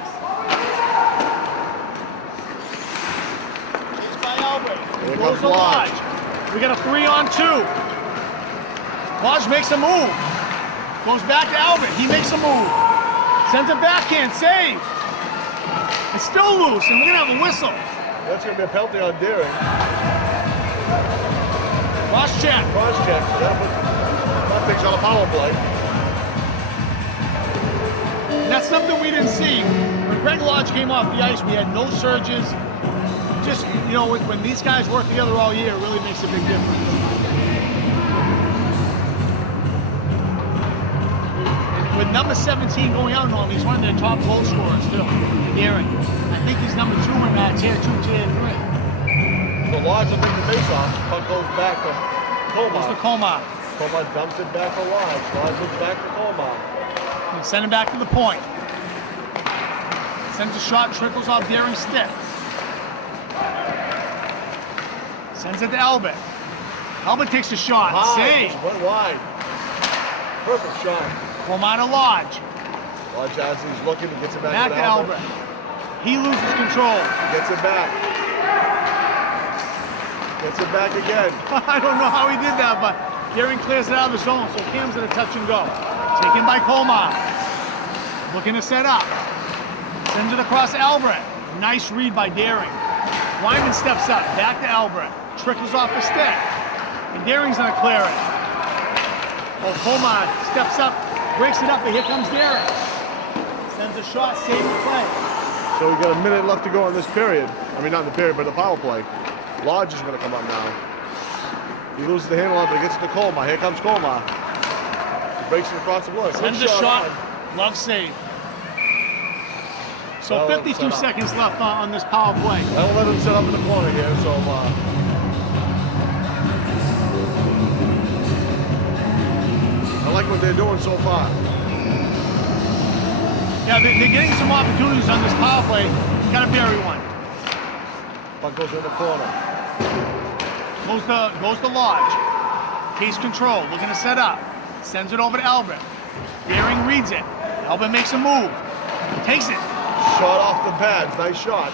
Chased by Albert. Here Goes comes to Lodge. Lodge. We got a 3-on-2. Lodge makes a move. Goes back to Albert. He makes a move. Sends a backhand. Save. It's still loose, and we're going to have a whistle. That's going to be a penalty on Deering. Cross check. Cross check. So that takes on a power play. And that's something we didn't see. When Greg Lodge came off the ice, we had no surges. Just, you know, when these guys work together all year, it really makes a big difference. And with number 17 going out on him, he's one of their top goal scorers, too, Deering. I think he's number 2 in tier 2, tier 3. So Lodge will take the face off. Puck goes back to Colmar. Goes to Colmar. Colmar dumps it back to Lodge. Lodge goes back to Colmar. And send him back to the point. Sends a shot, trickles off Deering's stick. Sends it to Albert. Albert takes a shot. Save. Just went wide. Perfect shot. Colmar to Lodge. Lodge as he's looking, he gets it back, Back to Albert. He loses control. Gets it back. Gets it back again. I don't know how he did that, but Deering clears it out of the zone, so Cam's gonna touch and go. Taken by Colmar. Looking to set up. Sends it across Albert. Nice read by Deering. Wyman steps up, back to Albert. Trickles off the stick. And Deering's gonna clear it. Oh, Colmar steps up, breaks it up, and here comes Deering. Sends a shot, save the play. So we got a minute left to go in this period. I mean, not in the period, but the power play. Lodge is going to come up now. He loses the handle on it, but he gets it to Colmar. Here comes Colmar. He breaks it across the blood. Sends a shot, love save. So Well, 52 seconds left on this power play. I'll let him set up in the corner here, so I like what they're doing so far. Yeah, they're getting some opportunities on this power play. Gotta bury one. Puck goes in the corner. Goes to Lodge. Case control, looking to set up. Sends it over to Albert. Deering reads it. Albert makes a move. Takes it. Shot off the pads. Nice shot.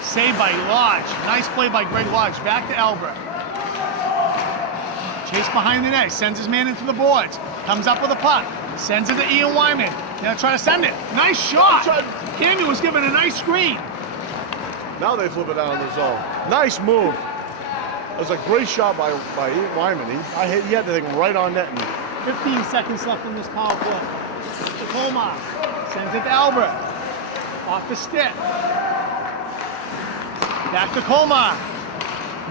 Saved by Lodge. Nice play by Greg Lodge. Back to Albert. Chase behind the net. Sends his man into the boards. Comes up with a puck. Sends it to Ian Wyman. Now try to send it. Nice shot. Cammy was given a nice screen. Now they flip it out in the zone. Nice move. It was a great shot by Ian Wyman. He had the thing right on net. 15 seconds left in this power play. To Colmar. Sends it to Albert. Off the stick. Back to Colmar.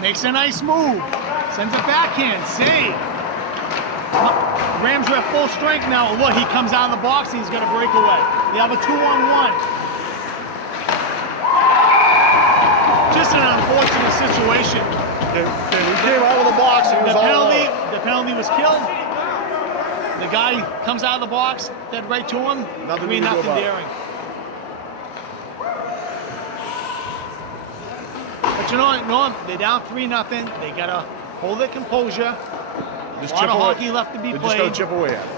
Makes a nice move. Sends a backhand. Save. Rams are at full strength now. Look, he comes out of the box and he's got a breakaway. They have a 2-on-1. Just an unfortunate situation. Okay, he came out of the box and he was The penalty was killed. The guy comes out of the box, fed right to him. Nothing 3-0 Deering. But you know what, Norm? They're down 3-0. They gotta hold their composure. Just A lot chip of away. hockey left to be They're played. just going to chip away at it.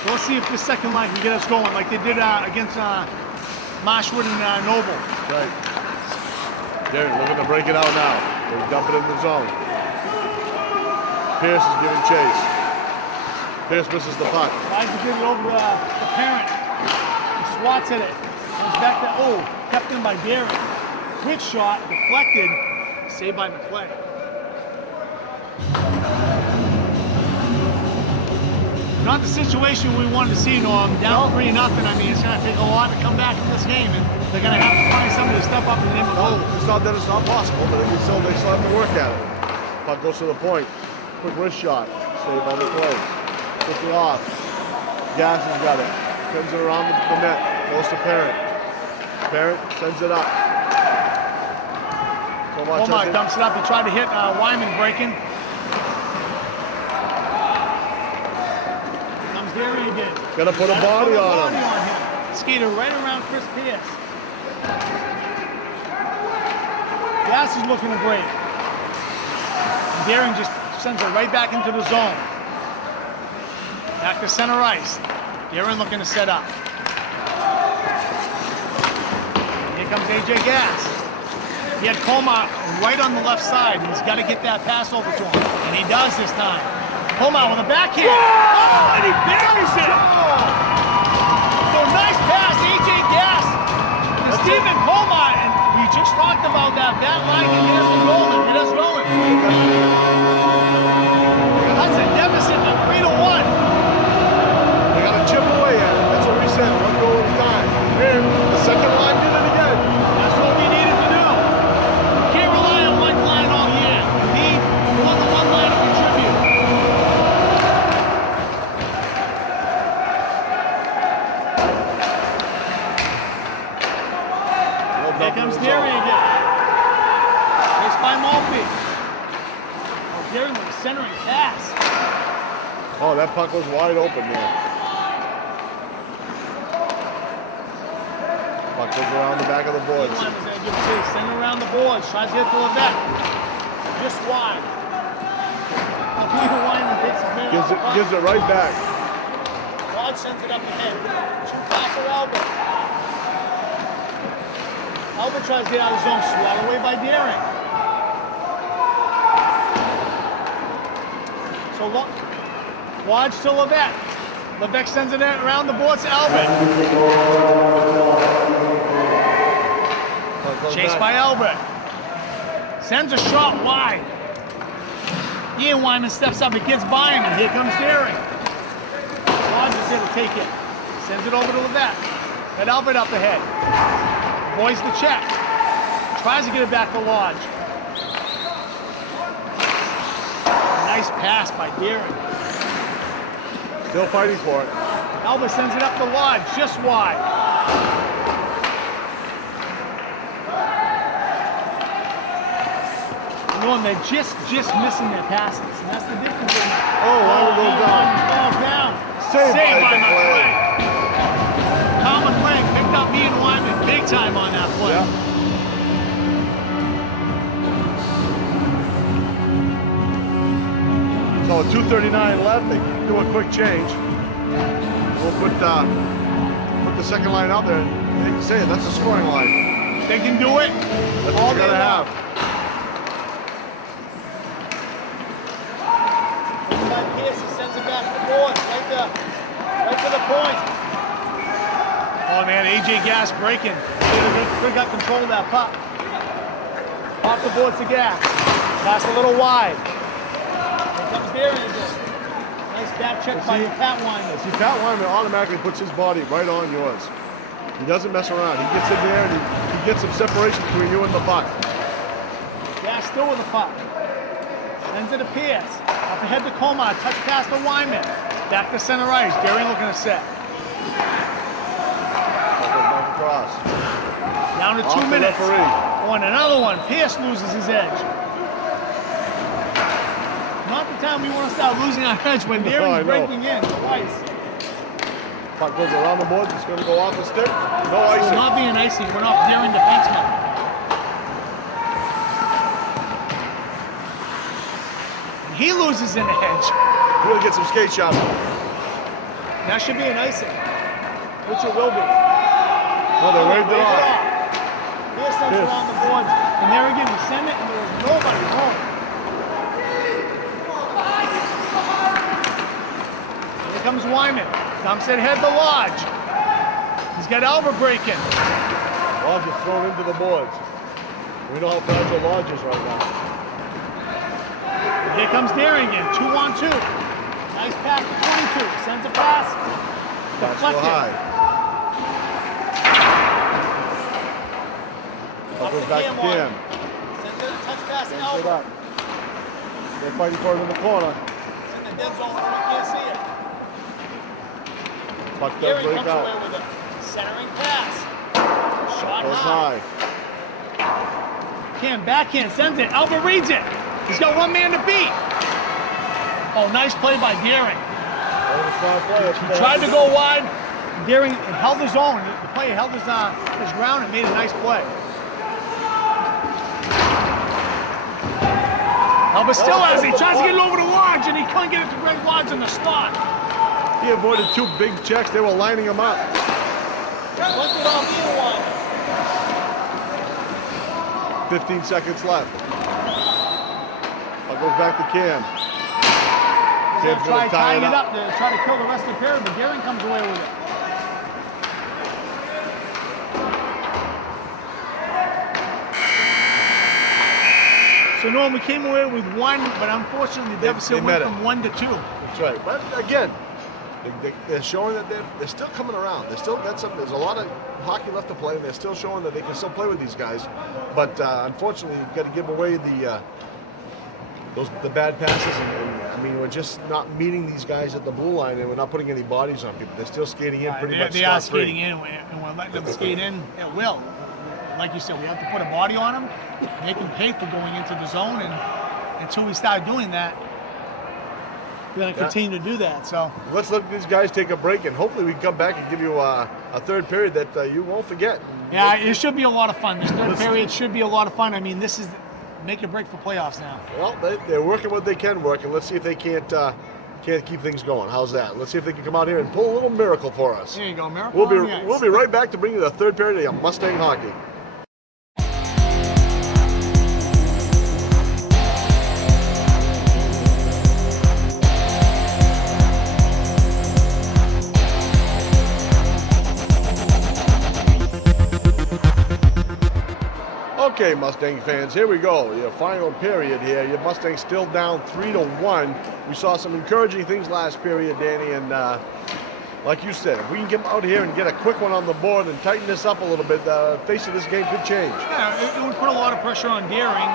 So let's see if this second line can get us going like they did against Marshwood and Noble. Right. Deering looking to break it out now. They dump it in the zone. Pierce is giving chase. Pierce misses the puck. Tries to give it over to the parent. He swats at it. Comes back to, kept in by Deering. Quick shot, deflected, saved by McClay. Not the situation we wanted to see, Norm. Down 3-0. I mean, it's going to take a lot to come back in this game, and they're going to have to find somebody to step up and name a goal. It's not that it's not possible, but they still have to work at it. Puck goes to the point. Quick wrist shot. Saved by McClay. Puts it off. Gas has got it. Comes it around the net. Goes to Parent. Parent sends it up. Omar dumps it up. He tried to hit Wyman breaking. Comes Deering again. Gotta put a body on him. Skater right around Chris Pierce. Gas is looking to break. And Deering just sends it right back into the zone. Back to center ice. Darren looking to set up. Here comes AJ Gass. He had Colmar right on the left side. He's got to get that pass over to him. And he does this time. Colmar with a backhand. Oh, and he buries it. So nice pass, AJ Gass to Stephen Colmar. And we just talked about that line can get us the goal and get us going. That's a deficit of 3-1. They got to chip away at it. That's what we said. One goal at a time. Here, the second line did it again. That's what we needed to do. You can't rely on one line all year. You need more than one line to contribute. Here comes Derry again. Chased by Maltby. Oh, Derry with a centering pass. Oh, that puck was wide open there. Puck goes around the back of the boards. Line was there, give it to, send it around the boards. Tries to get to Levesque. Just wide. Wyman takes his man off the puck. Gives it right back. Lodge sends it up ahead. Pass for Albert. Albert tries to get out of the zone, swatted away by Daring. So Lodge to Levesque. Levesque sends it around the boards to Albert. Chased by Albert. Sends a shot wide. Ian Wyman steps up and gets by him, and here comes Daring. Lodge is there to take it. Sends it over to Levesque. Got Albert up ahead. Boys the check. Tries to get it back to Lodge. Nice pass by Daring. Still fighting for it. Albert sends it up to Lodge, just wide. They're just missing their passes, and that's the difference. Wyman goes down. Falls down. Saved by McClain. Tom McClain picked up me and Wyman big time on that play. Yeah. So 2:39 left. They do a quick change. We'll put the second line out there. They can say it. That's the scoring line. They can do it. That's all what you day gotta long. have. Sends it back to the board, right to the point. Oh man, AJ Gass breaking. They got control of that puck. Off the boards to Gass. Pass a little wide. Here comes Darren again. Nice back check by Pat Wyman. See, Pat Wyman automatically puts his body right on yours. He doesn't mess around. He gets in there and he gets some separation between you and the puck. Gass still with the puck. Sends it to Pierce. Up ahead to Colmar. Touch pass to Wyman. Back to center ice. Daring looking to set. Back across. Down to Off 2 the minutes. referee. Oh, and another one. Pierce loses his edge. Not the time we want to start losing our edge when I Daring's know. breaking in twice. Puck goes around the boards. It's going to go off the stick. No It's icing. not being icing. We're not Daring defensemen. He loses an edge. Really get some skate shots. That should be an icing. Which it will be. Oh, they waved it off. Pierce sends it on the board. And there again, we send it and there was nobody home. Here comes Wyman. Dumps it head to Lodge. He's got Albert breaking. Lodge is thrown into the boards. We know how fragile Lodge is right now. Here comes Daring again, 2-on-2. Nice pass to 22. Sends a pass. That's so Deflected. high. Up Goes to back to Cam. Cam. Sends it a touch pass to Sends it Albert. up. They're fighting for it in the corner. It's in the dead zone, so we can't see it. Puck does Daring break comes away out. with a centering pass. Shot Goes high. high. Cam backhand sends it. Albert reads it. He's got one man to beat. Oh, nice play by Daring. He tried to go wide. Daring held his own. The player held his ground and made a nice play. Albert still has it. He tries to get it over to Lodge, and he couldn't get it to Greg Lodge in the slot. He avoided 2 big checks. They were lining him up. Look at all the one. 15 seconds left. Ball goes back to Cam. Cam's Try going to tie tying it up. to try to kill the rest of the period, but Daring comes away with it. So Norm, we came away with 1, but unfortunately the deficit they went met from it. 1 to 2. That's right. But again, they're showing that they're still coming around. They still got some. There's a lot of hockey left to play, and they're still showing that they can still play with these guys. But unfortunately, you've got to give away the bad passes, and I mean, we're just not meeting these guys at the blue line, and we're not putting any bodies on people. They're still skating in pretty much. They are scot-free. skating in, and we're letting them skate in at will. Like you said, we have to put a body on them, make them pay for going into the zone, and until we start doing that, we're going to continue to do that. So let's let these guys take a break, and hopefully we can come back and give you a third period that you won't forget. Yeah, it should be a lot of fun. This third period should be a lot of fun. I mean, this is make or break for playoffs now. Well, they're working what they can work, and let's see if they can't keep things going. How's that? Let's see if they can come out here and pull a little miracle for us. There you go, miracle. We'll be right back to bring you the third period of Mustang hockey. Okay, Mustang fans, here we go. Your final period here. Your Mustangs still down 3-1. We saw some encouraging things last period, Danny, and like you said, if we can get out here and get a quick one on the board and tighten this up a little bit, the face of this game could change. Yeah, it would put a lot of pressure on Daring,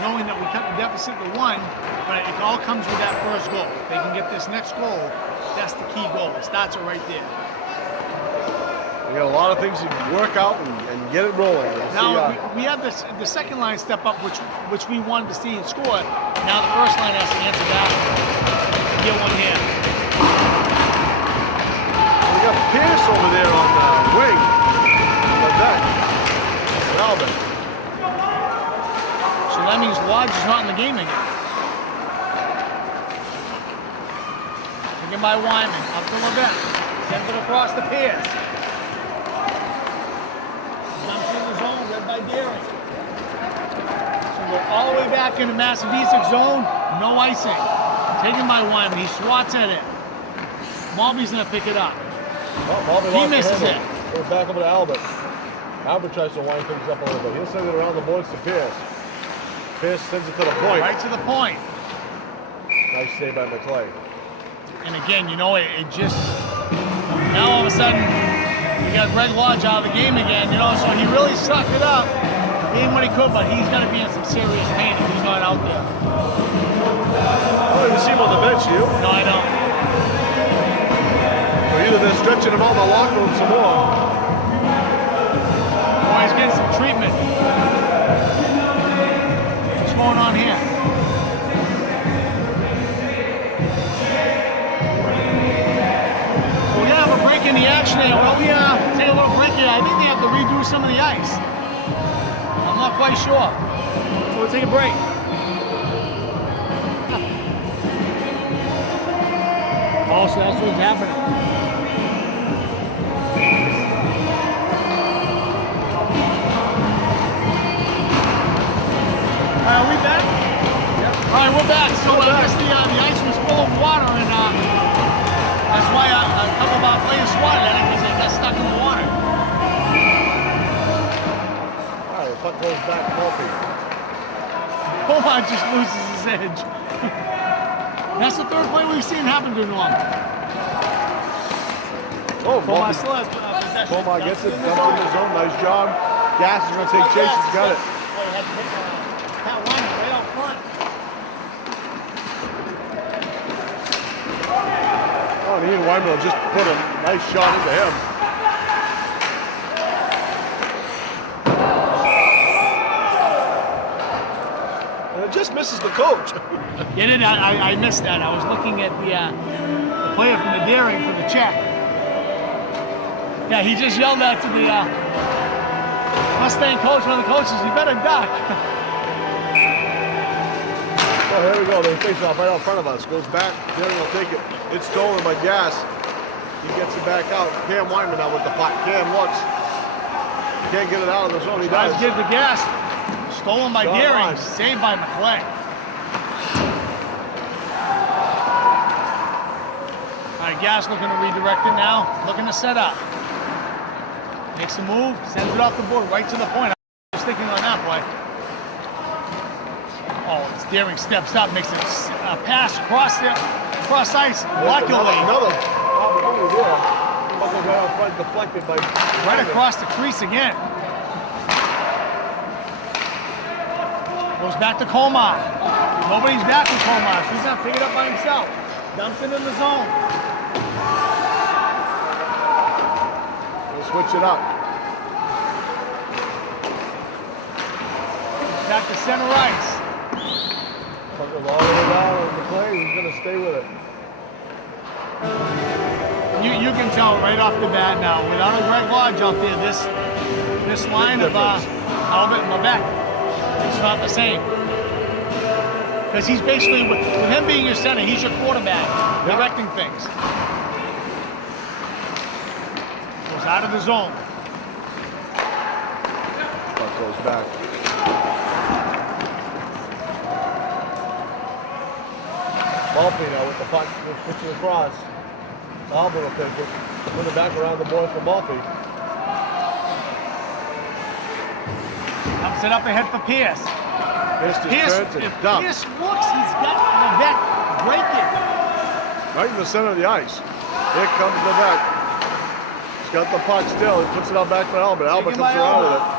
knowing that we cut the deficit to 1, but it all comes with that first goal. If they can get this next goal, that's the key goal. It starts it right there. We got a lot of things to work out and get it rolling. Now we have the second line step up, which we wanted to see and score. Now the first line has to answer that. Get one here. We got Pierce over there on the wing. Like that. Alvin. So that means Lodge is not in the game again. Taken by Wyman, up to Levent. Sends it across the Pierce. By Daring. So we're all the way back into Massabesic zone, no icing. Taken by Wyman, he swats at it. Malby's gonna pick it up. Well, he misses it. Goes back over to Albert. Albert tries to wind things up a little bit. He'll send it around the boards to Pierce. Pierce sends it to the point. Right to the point. Nice save by McClay. And again, you know, it just, now all of a sudden, we got Greg Lodge out of the game again, you know, so he really sucked it up, did what he could, but he's going to be in some serious pain if he's not out there. I don't even see him on the bench, do you? No, I don't. So either they're stretching him out in the locker room some more. Oh, he's getting some treatment. What's going on here? In the action there. Well, we take a little break here. I think they have to redo some of the ice. I'm not quite sure. So we'll take a break. Oh, so that's what's happening. All right, are we back? Yep. All right, we're back. So I guess the ice was full of water, and that's why a couple of our players swatted at it because they got stuck in the water. All right, the puck goes back Malby. Omar just loses his edge. That's the third play we've seen happen to Norm. Oh, Omar still has possession. Omar gets it, dumps in the zone, nice job. Gas is going to take chase, he's got it. Pat Wyman right out front. Oh, Ian Wyman will just put a nice shot into him. And it just misses the coach. I missed that. I was looking at the player from the Daring for the check. Yeah, he just yelled out to the Mustang coach, one of the coaches, you better duck. Well, Oh, here we go. They face off right out in front of us. Goes back. Daring will take it. It's stolen by Gas. He gets it back out. Cam Wyman now with the puck. Cam looks. Can't get it out of the zone. He Tries does. to get the Gas. Stolen by Shot Deering. line. Saved by McClay. All right, Gas looking to redirect it now. Looking to set up. Makes a move. Sends it off the board right to the point. I'm sticking on that play. Oh, it's Deering steps up, makes a pass across ice. Luckily, Another opportunity there. Buckle right out front, deflected by right across the crease again. Goes back to Colmar. Nobody's back with Colmar. He's not picking it up by himself. Dumps it in the zone. We'll switch it up. Back to center ice. Buckles all the way down on the play. He's going to stay with it. You can tell right off the bat now, without a Greg Lodge out there, this line of Albert and Levesque, it's not the same. Because he's basically, with him being your center, he's your quarterback, directing things. Goes out of the zone. Puck goes back. Maltby now with the puck, switching across. Albert will take it. Put it back around the board for Maltby. Dumps it up ahead for Pierce. Missed his Pierce, chance and if dumped. Pierce looks, he's got Levesque breaking. Right in the center of the ice. Here comes Levesque. He's got the puck still. He puts it out back for Albert. Albert Taken comes by around with Albert.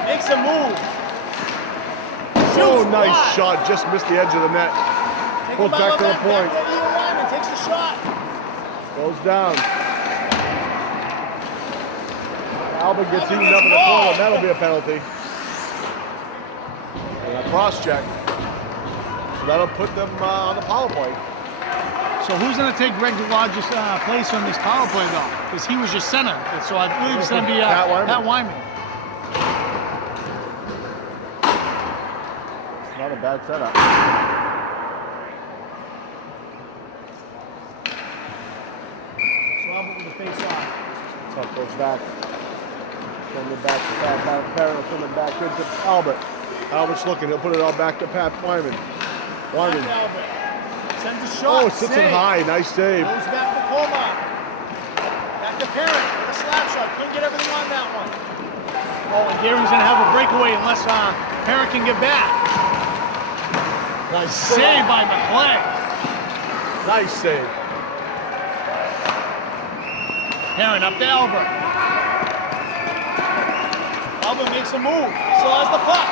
it. Makes a move. Oh, Shoots nice wide. shot. Just missed the edge of the net. Taken Pulls by back to the Levesque. point. Back to Ian Lyman. Takes a shot. Goes down. Albert gets eaten up in the corner. That'll be a penalty. And a cross check. So that'll put them on the power play. So who's going to take Greg Lodge's place on this power play, though? Because he was your center. And so I believe it's going to be Pat Wyman. Pat Wyman. Not a bad setup. So Albert with the face-off. Puck goes back. Send it back to Pat. Parent will send it back into Albert. Albert's looking. He'll put it all back to Pat Wyman. Wyman. Albert sends a shot. Oh, sits it Save. high. Nice save. Goes back to Colmar. Back to Parent with a slap shot. Couldn't get everything on that one. Oh, and Deering's going to have a breakaway unless Parent can get back. Nice Saved by McClay. Nice save. Parent up to Albert. Albert makes a move. Still has the puck.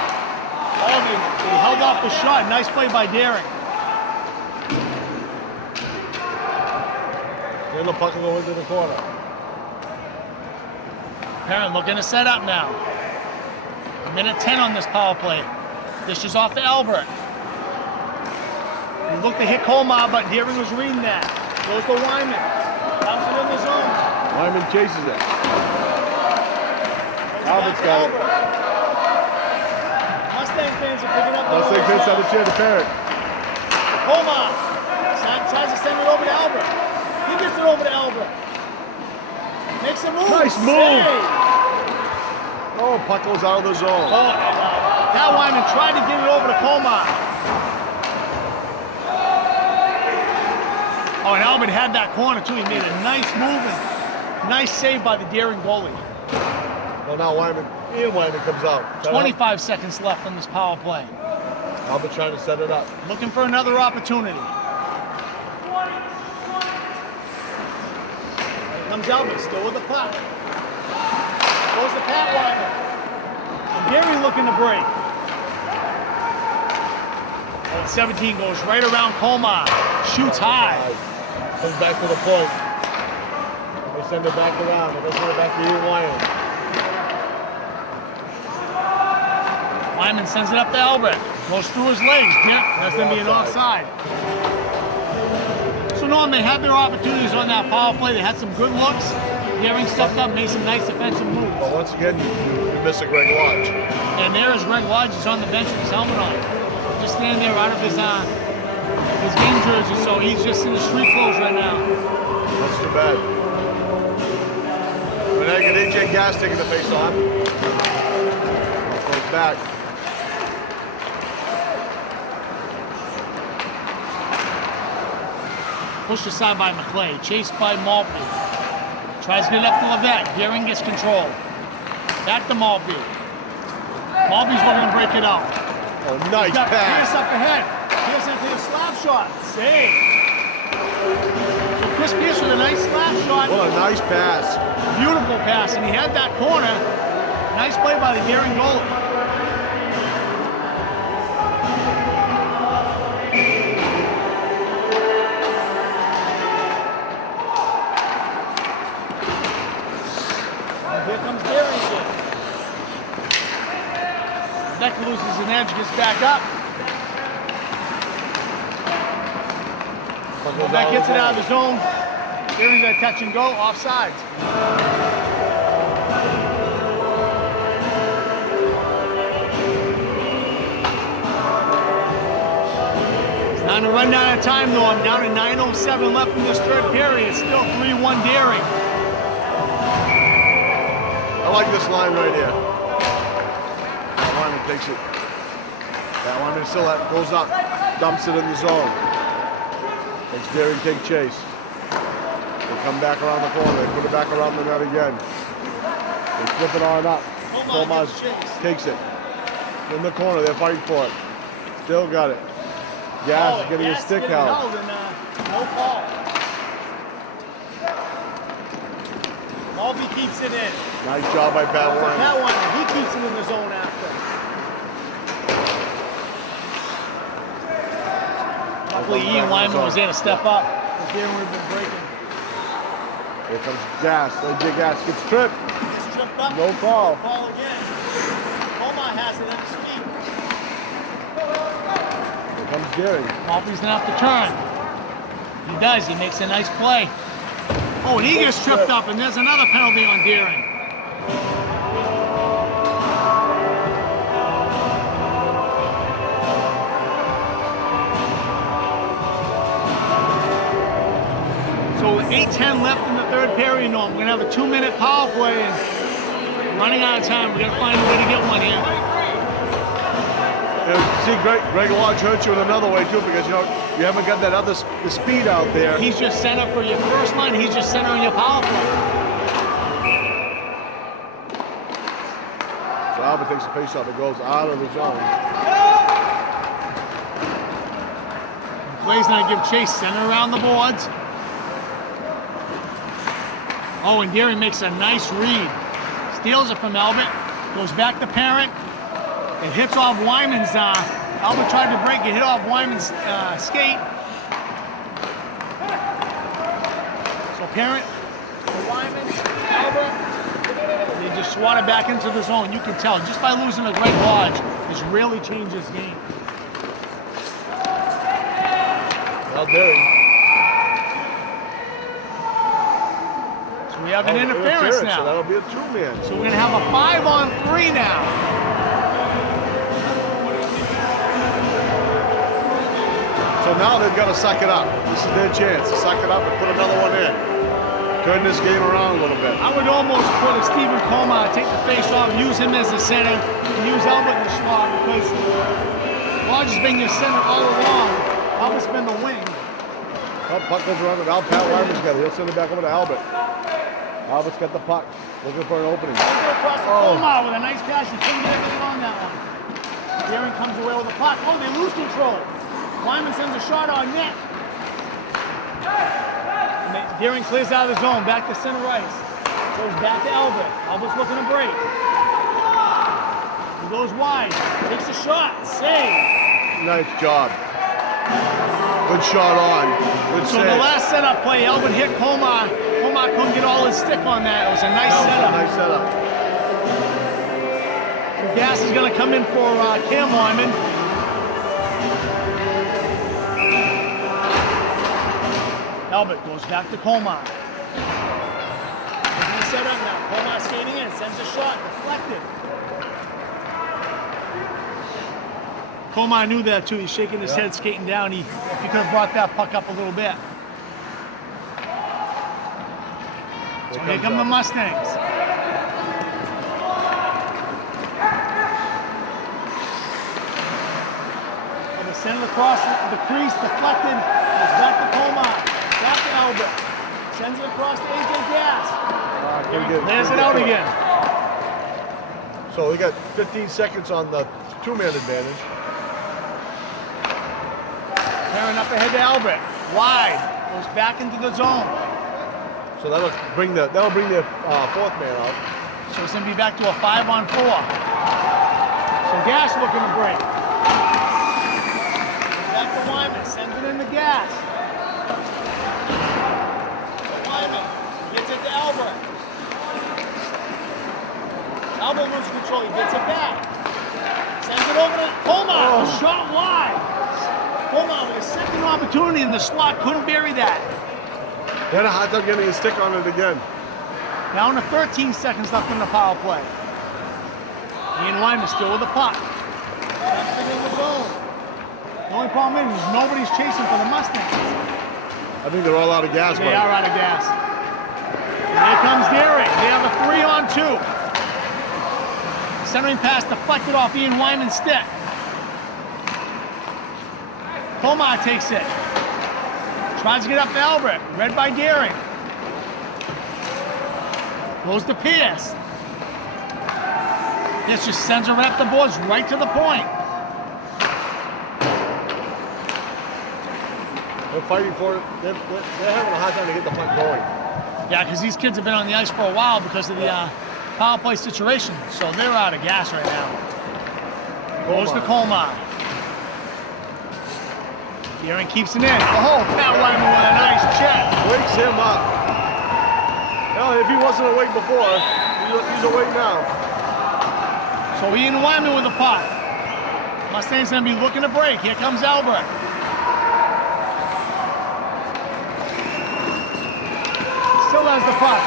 Oh, he held off the shot. Nice play by Deering. Then the puck will go into the corner. Parent looking to set up now. A minute 10 on this power play. Dishes off to Albert. He looked to hit Colmar, but Deering was reading that. Goes to Wyman. Dumps it in the zone. Wyman chases it. Goes Albert's back to got it. Albert. Mustang fans are picking up the Mustang little fits shot. on the chair to Parent. Colmar tries to send it over to Albert. He gets it over to Albert. Makes a move. Nice move. Save. Oh, puck goes out of the zone. Oh, Pat Wyman tried to get it over to Colmar. Oh, and Albert had that corner too. He made a nice move and nice save by the Deering goalie. Well, now Ian Wyman comes out. 25 seconds left on this power play. Albert trying to set it up. Looking for another opportunity. Here comes Albert, still with the puck. Goes to Pat Wyman. And Deering looking to break. Oh, 17 goes right around Colmar. Shoots high. Comes back to the point. They send it back around. They send it back to Ian Wyman. Wyman sends it up to Albert. Goes through his legs. Yeah, that's going to be an offside. So Norm, they had their opportunities on that power play. They had some good looks. Deering stepped up, made some nice defensive moves. But once again, you Massabesic Greg Lodge. And there is Greg Lodge. He's on the bench with his helmet on. Just standing there out of his game jersey, so he's just in the street clothes right now. That's too bad. But I get AJ Gas taking the face off. Goes back. Pushed aside by McClay. Chased by Maltby. Tries to get it up to Levesque. Deering gets control. Back to Maltby. Maltby's looking to break it out. Oh, nice Got Pierce pass. up ahead. Pierce into the slap shot. Save. So Chris Pierce with a nice slap shot. What a nice pass. Beautiful pass, and he had that corner. Nice play by the Deering goalie. And here comes Deering again. Beck loses an edge, gets back up. Beck gets it out of the zone. Deering's gonna touch and go, offsides. It's time to run down of time though. I'm down to 9:07 left in this third period. It's still 3-1 Deering. I like this line right here. That lineman takes it. That lineman still goes up, dumps it in the zone. Makes Deering take chase. They come back around the corner. They put it back around the net again. They flip it on up. Comas takes it. In the corner, they're fighting for it. Still got it. Gas is getting his stick held. And, no call. Maltby keeps it in. Nice job by Pat Warren. That one, he keeps it in the zone after. Luckily, Ian Wyman was there to step up. The Deering would have been breaking. Here comes Gas. AJ Gas gets tripped. Just tripped up. No call. Call again. Omar has it at his feet. Here comes Deering. Maltby's gonna have to turn. He does. He makes a nice play. Oh, and he gets tripped up, and there's another penalty on Deering. So with 8:10 left in the third period, Norm, we're gonna have a 2-minute power play, and running out of time. We're gonna find a way to get one here. See, Greg Lodge hurt you in another way too, because you haven't got that other the speed out there. He's just sent up for your first line. He's just sent on your power play. So Albert takes the face off. It goes out of the zone. Clay's gonna give chase, center around the boards. Oh, and Deering makes a nice read. Steals it from Albert. Goes back to Parent. It hits off Wyman's. Albert tried to break it. Hit off Wyman's skate. So Parent to Wyman, Albert. They just swat it back into the zone. You can tell just by losing to Greg Lodge, it's really changed this game. Well, Deering. So we have an interference So now. that'll be a 2-man. So we're gonna have a 5-on-3 now. So now they've got to suck it up. This is their chance to suck it up and put another one in. Turn this game around a little bit. I would almost put a Stephen Coma, take the face off, use him as the center, and use Albert in the slot, because Lodge has been your center all along. Albert's been the wing. Oh, puck goes around. Now Pat Wyman's got it. He'll send it back over to Albert. Albert's got the puck. Looking for an opening. Across the Coma with a nice pass. He couldn't get anything on that one. Deering comes away with the puck. Oh, they lose control. Wyman sends a shot on net. Deering clears out of the zone, back to center ice. Goes back to Albert. Albert's looking to break. He goes wide, takes a shot, save. Nice job. Good shot on. Good So save. the last setup play, Albert hit Coma. Coma couldn't get all his stick on that. It was a nice That setup. was a nice setup. So Gas is going to come in for Cam Wyman. Albert goes back to Coma. He's going to set up now. Coma skating in, sends a shot, deflected. Komar knew that too. He's shaking his head, skating down. If he could have brought that puck up a little bit. So here come the Mustangs. And they send it across the crease, deflected. It's back to Komar. Back to Albert. Sends it across to AJ Gas. Clears it out again. So we got 15 seconds on the two-man advantage. Tearing up ahead to Albert. Wide. Goes back into the zone. So that'll bring the fourth man out. So it's going to be back to a 5-on-4. So Gas looking to break. Back to Wyman. Sends it in to Gas. Wyman gets it to Albert. Albert loses control. He gets it back. Sends it over to Komar. Shot wide. Komar with a second opportunity in the slot. Couldn't bury that. He had a hard time getting his stick on it again. Down to 13 seconds left in the power play. Ian Wyman still with the puck. That's in the zone. The only problem is nobody's chasing for the Mustangs. I think they're all out of gas. They are out of gas. And here comes Gary. They have a 3-on-2. Centering pass deflected off Ian Wyman's stick. Komar takes it. Tries to get up to Albert. Read by Gehring. Goes to Pierce. Pierce just sends it right up the boards, right to the point. They're fighting for it. They're having a hard time to get the puck going. Yeah, because these kids have been on the ice for a while because of the power play situation. So they're out of gas right now. Goes to Komar. Gehring keeps it in. Oh, Pat Wyman with a nice check. Wakes him up. Well, if he wasn't awake before, he's awake now. So Ian Wyman with the puck. Mustangs gonna be looking to break. Here comes Albert. Still has the puck.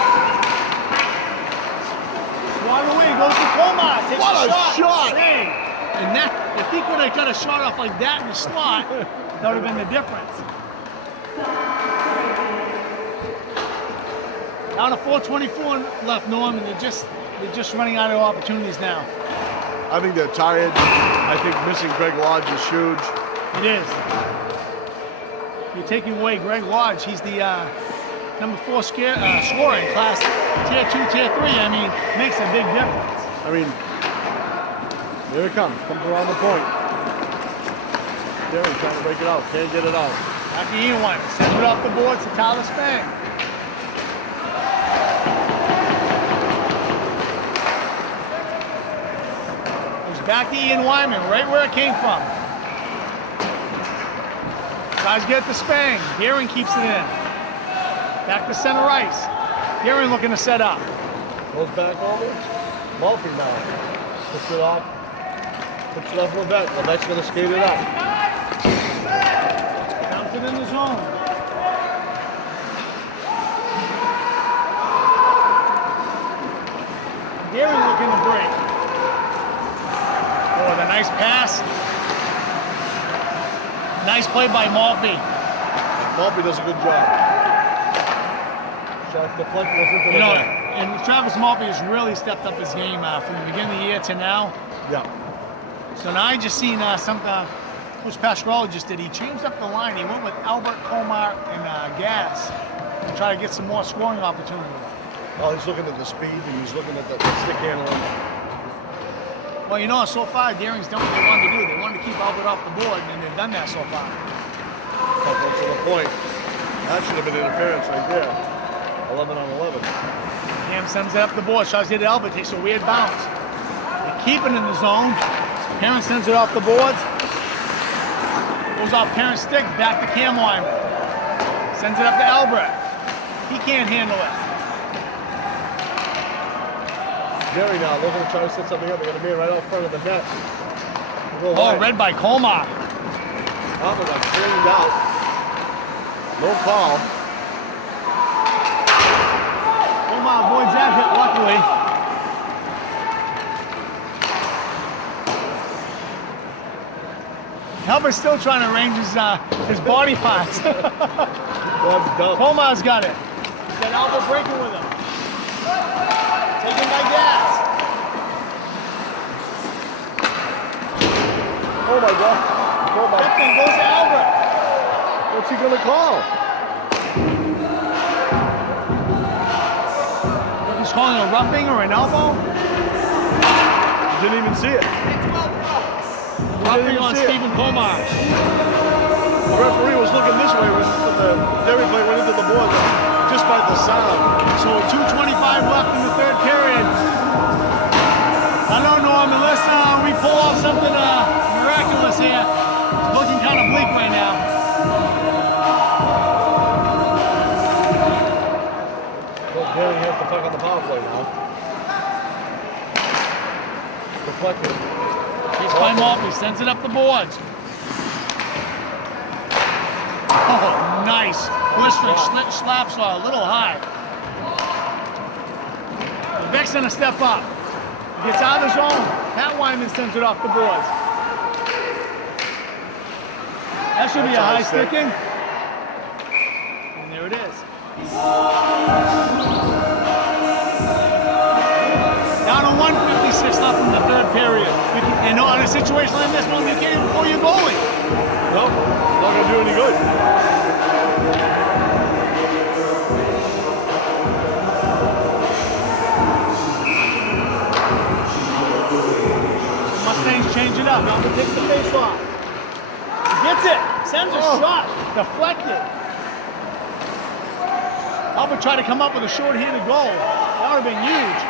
Swatted away, goes to Komar. Takes What a shot! Save. And that, if he could have got a shot off like that in the slot, that would have been the difference. Down to 4:24 left, Norm, and they're just running out of opportunities now. I think they're tired. I think missing Greg Lodge is huge. It is. You're taking away Greg Lodge. He's the number 4 scorer in class tier 2, tier 3. I mean, makes a big difference. I mean, here it comes. Comes around the point. Gehring trying to break it out. Can't get it out. Back to Ian Wyman. Sends it off the boards to Tyler Spang. Goes back to Ian Wyman, right where it came from. Tries to get it to Spang. Gehring keeps it in. Back to center ice. Gehring looking to set up. Goes back over. Maltby now. Puts it off. Puts it off Levesque. Levesque's going to skate it up. Counts it in the zone. Gehring looking to break. Oh, with a nice pass. Nice play by Maltby. Maltby does a good job. Shots deflected into the net. And Travis Maltby has really stepped up his game from the beginning of the year to now. Yeah. So now I just seen something Coach Pasquarello just did. He changed up the line. He went with Albert, Komar, and Gas to try to get some more scoring opportunity. Oh, he's looking at the speed and he's looking at the stick handling. Well, you know, so far Gehring's done what they wanted to do. They wanted to keep Albert off the board, and they've done that so far. Couple to the point. That should have been interference right there. 11 on 11. Cam sends it up the board. Tries to hit Albert. Takes a weird bounce. They keep it in the zone. Parent sends it off the boards. Goes off Parent's stick. Back to Cam Wyman. Sends it up to Albert. He can't handle it. Gehring now looking to try to set something up. They're going to be right out front of the net. Oh, read by Komar. Albert got cleaned out. No call. Komar avoids that hit, luckily. Albert's still trying to arrange his body parts. That's dumb. Pomar's got it. He said Albert breaking with him. Taken by gas. Oh my God. Oh my. Lifting goes to Albert. What's he gonna call? He's calling a roughing or an elbow. Didn't even see it. Roughing on Stephen Pomar. The referee was looking this way when the Derry play went into the board, just by the sound. So 2:25 left in the third period. I don't know, unless we pull off something miraculous here. It's looking kind of bleak right now. Well, Derry has the puck on the power play now. Deflected. Chased by Maltby, sends it up the boards. Oh, nice. Blistering slap saw, a little high. Beck's gonna step up. He gets out of the zone. Pat Wyman sends it off the boards. That should be a high sticking. And there it is. Down to 1:56 left in the third period. And on a situation like this one, you can't even pull your goalie. Nope, not gonna do any good. Mustangs change it up. Albert takes the face off. He gets it. Sends a shot. Deflected. Albert tried to come up with a short-handed goal. That would have been huge.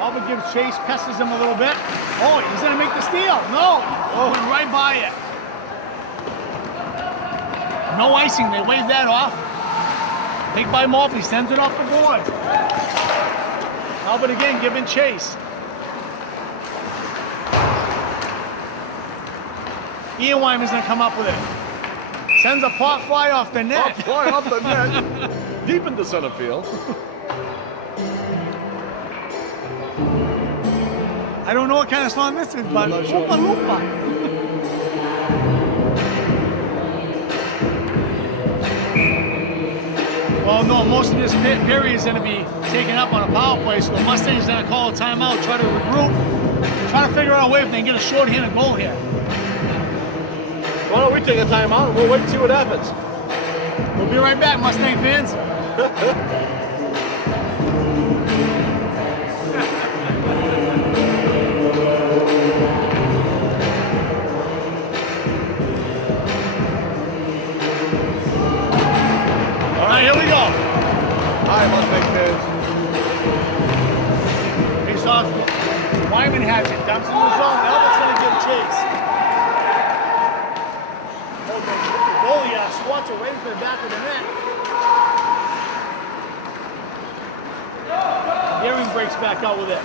Albert gives chase, pesters him a little bit. Oh, he's going to make the steal. No. Oh, went right by it. No icing. They waved that off. Take by Maltby. Sends it off the board. Albert again giving chase. Ian Wyman's going to come up with it. Sends a pop fly off the net. Pop fly off the net. Deep into center field. I don't know what kind of song this is, but not sure. Oopa Loopa. Well, no, most of this period is going to be taken up on a power play, so the Mustangs are going to call a timeout, try to regroup, try to figure out a way if they can get a short-handed goal here. Why don't we take a timeout and we'll wait and see what happens? We'll be right back, Mustang fans. All right, here we go. Hi, Mustang fans. Face off. Wyman has it. Dumps in the zone. Albert's going to give chase. The goalie swats it right into the back of the net. Deering breaks back out with it.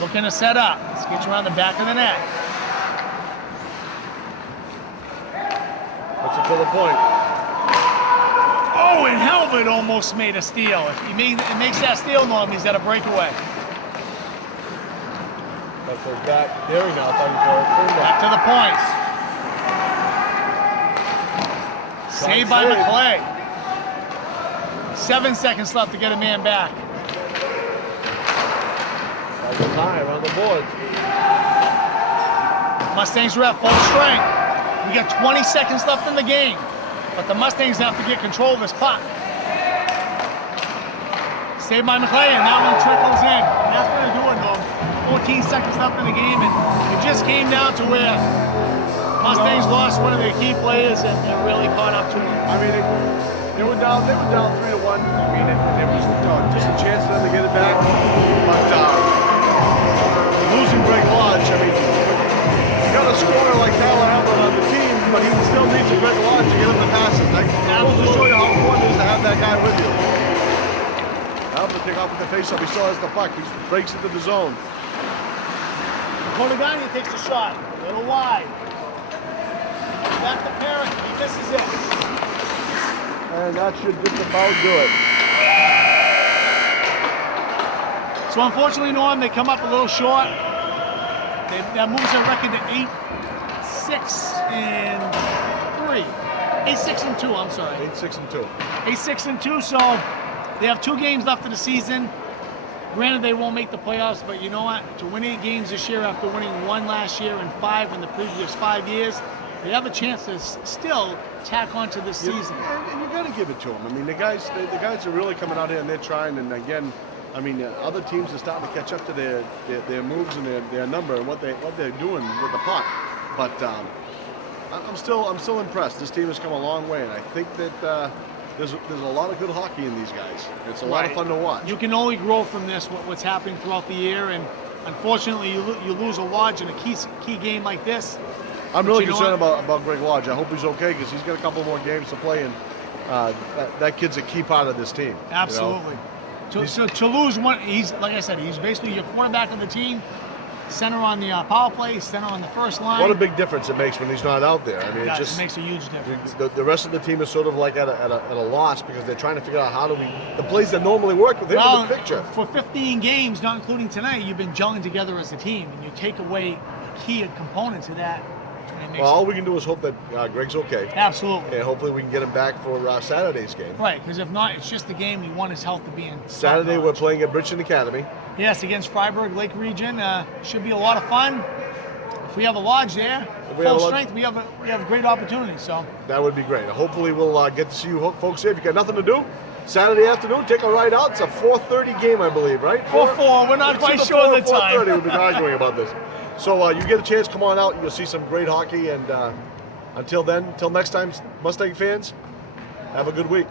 Looking to set up. Let's get you around the back of the net. Puts it to the point. Oh, and Helmet almost made a steal. If he makes that steal, normally he's got a breakaway. That goes back. There we go. I thought he was Back to the points. Saved by save. McClay. 7 seconds left to get a man back. All the time on the board. Mustangs are at full strength. We got 20 seconds left in the game, but the Mustangs have to get control of this puck. Saved by McClay, and that one trickles in. And that's going to do it, though. 14 seconds left in the game, and it just came down to where Mustangs lost one of their key players and really caught up to them. I mean, they were down 3-1. I mean, it was just a chance for them to get it back. But losing Greg Lodge, I mean, you got a scorer like Tyler Albert on the team, but he still needs a Greg Lodge to get him the passes. That goes to show you how important it is to have that guy with you. Albert take off with the face-off. He still has the puck. He breaks into the zone. Konagani takes a shot, a little wide. Back to Parrott, he misses it. And that should just about do it. So unfortunately, Norm, they come up a little short. That moves their record to 8-6-3. 8-6-2. I'm sorry. 8-6-2. 8-6-2. So they have 2 games left of the season. Granted, they won't make the playoffs, but you know what? To win 8 games this year after winning 1 last year and 5 in the previous 5 years, they have a chance to still tack onto this season. And you got to give it to them. I mean, the guys are really coming out here and they're trying. And again, I mean, other teams are starting to catch up to their moves and their number and what they're doing with the puck. But I'm still impressed. This team has come a long way, and I think that there's a lot of good hockey in these guys. It's a lot of fun to watch. You can only grow from this. What's happening throughout the year, and unfortunately, you lose a Lodge in a key game like this. I'm really concerned about Greg Lodge. I hope he's okay because he's got a couple more games to play, and that kid's a key part of this team. Absolutely. You know? So to lose one, he's like I said, he's basically your quarterback of the team, center on the power play, center on the first line. What a big difference it makes when he's not out there. I mean, it makes a huge difference. The rest of the team is sort of like at a loss because they're trying to figure out the plays that normally work with him in the picture. For 15 games, not including tonight, you've been gelling together as a team, and you take away a key component to that. Well, all we can do is hope that Greg's okay. Absolutely. And hopefully we can get him back for Saturday's game. Right, because if not, it's just the game you want his health to be in. Saturday we're playing at Bridgeton Academy. Yes, against Freiburg Lake Region. Should be a lot of fun. If we have a Lodge there, full strength, we have a great opportunity. So that would be great. Hopefully we'll get to see you folks here. If you got nothing to do, Saturday afternoon, take a ride out. It's a 4:30 game, I believe, right? 4-4. We're not quite sure the time. 4:30. We've been arguing about this. So you get a chance, come on out. You'll see some great hockey. And until then, until next time, Mustang fans, have a good week.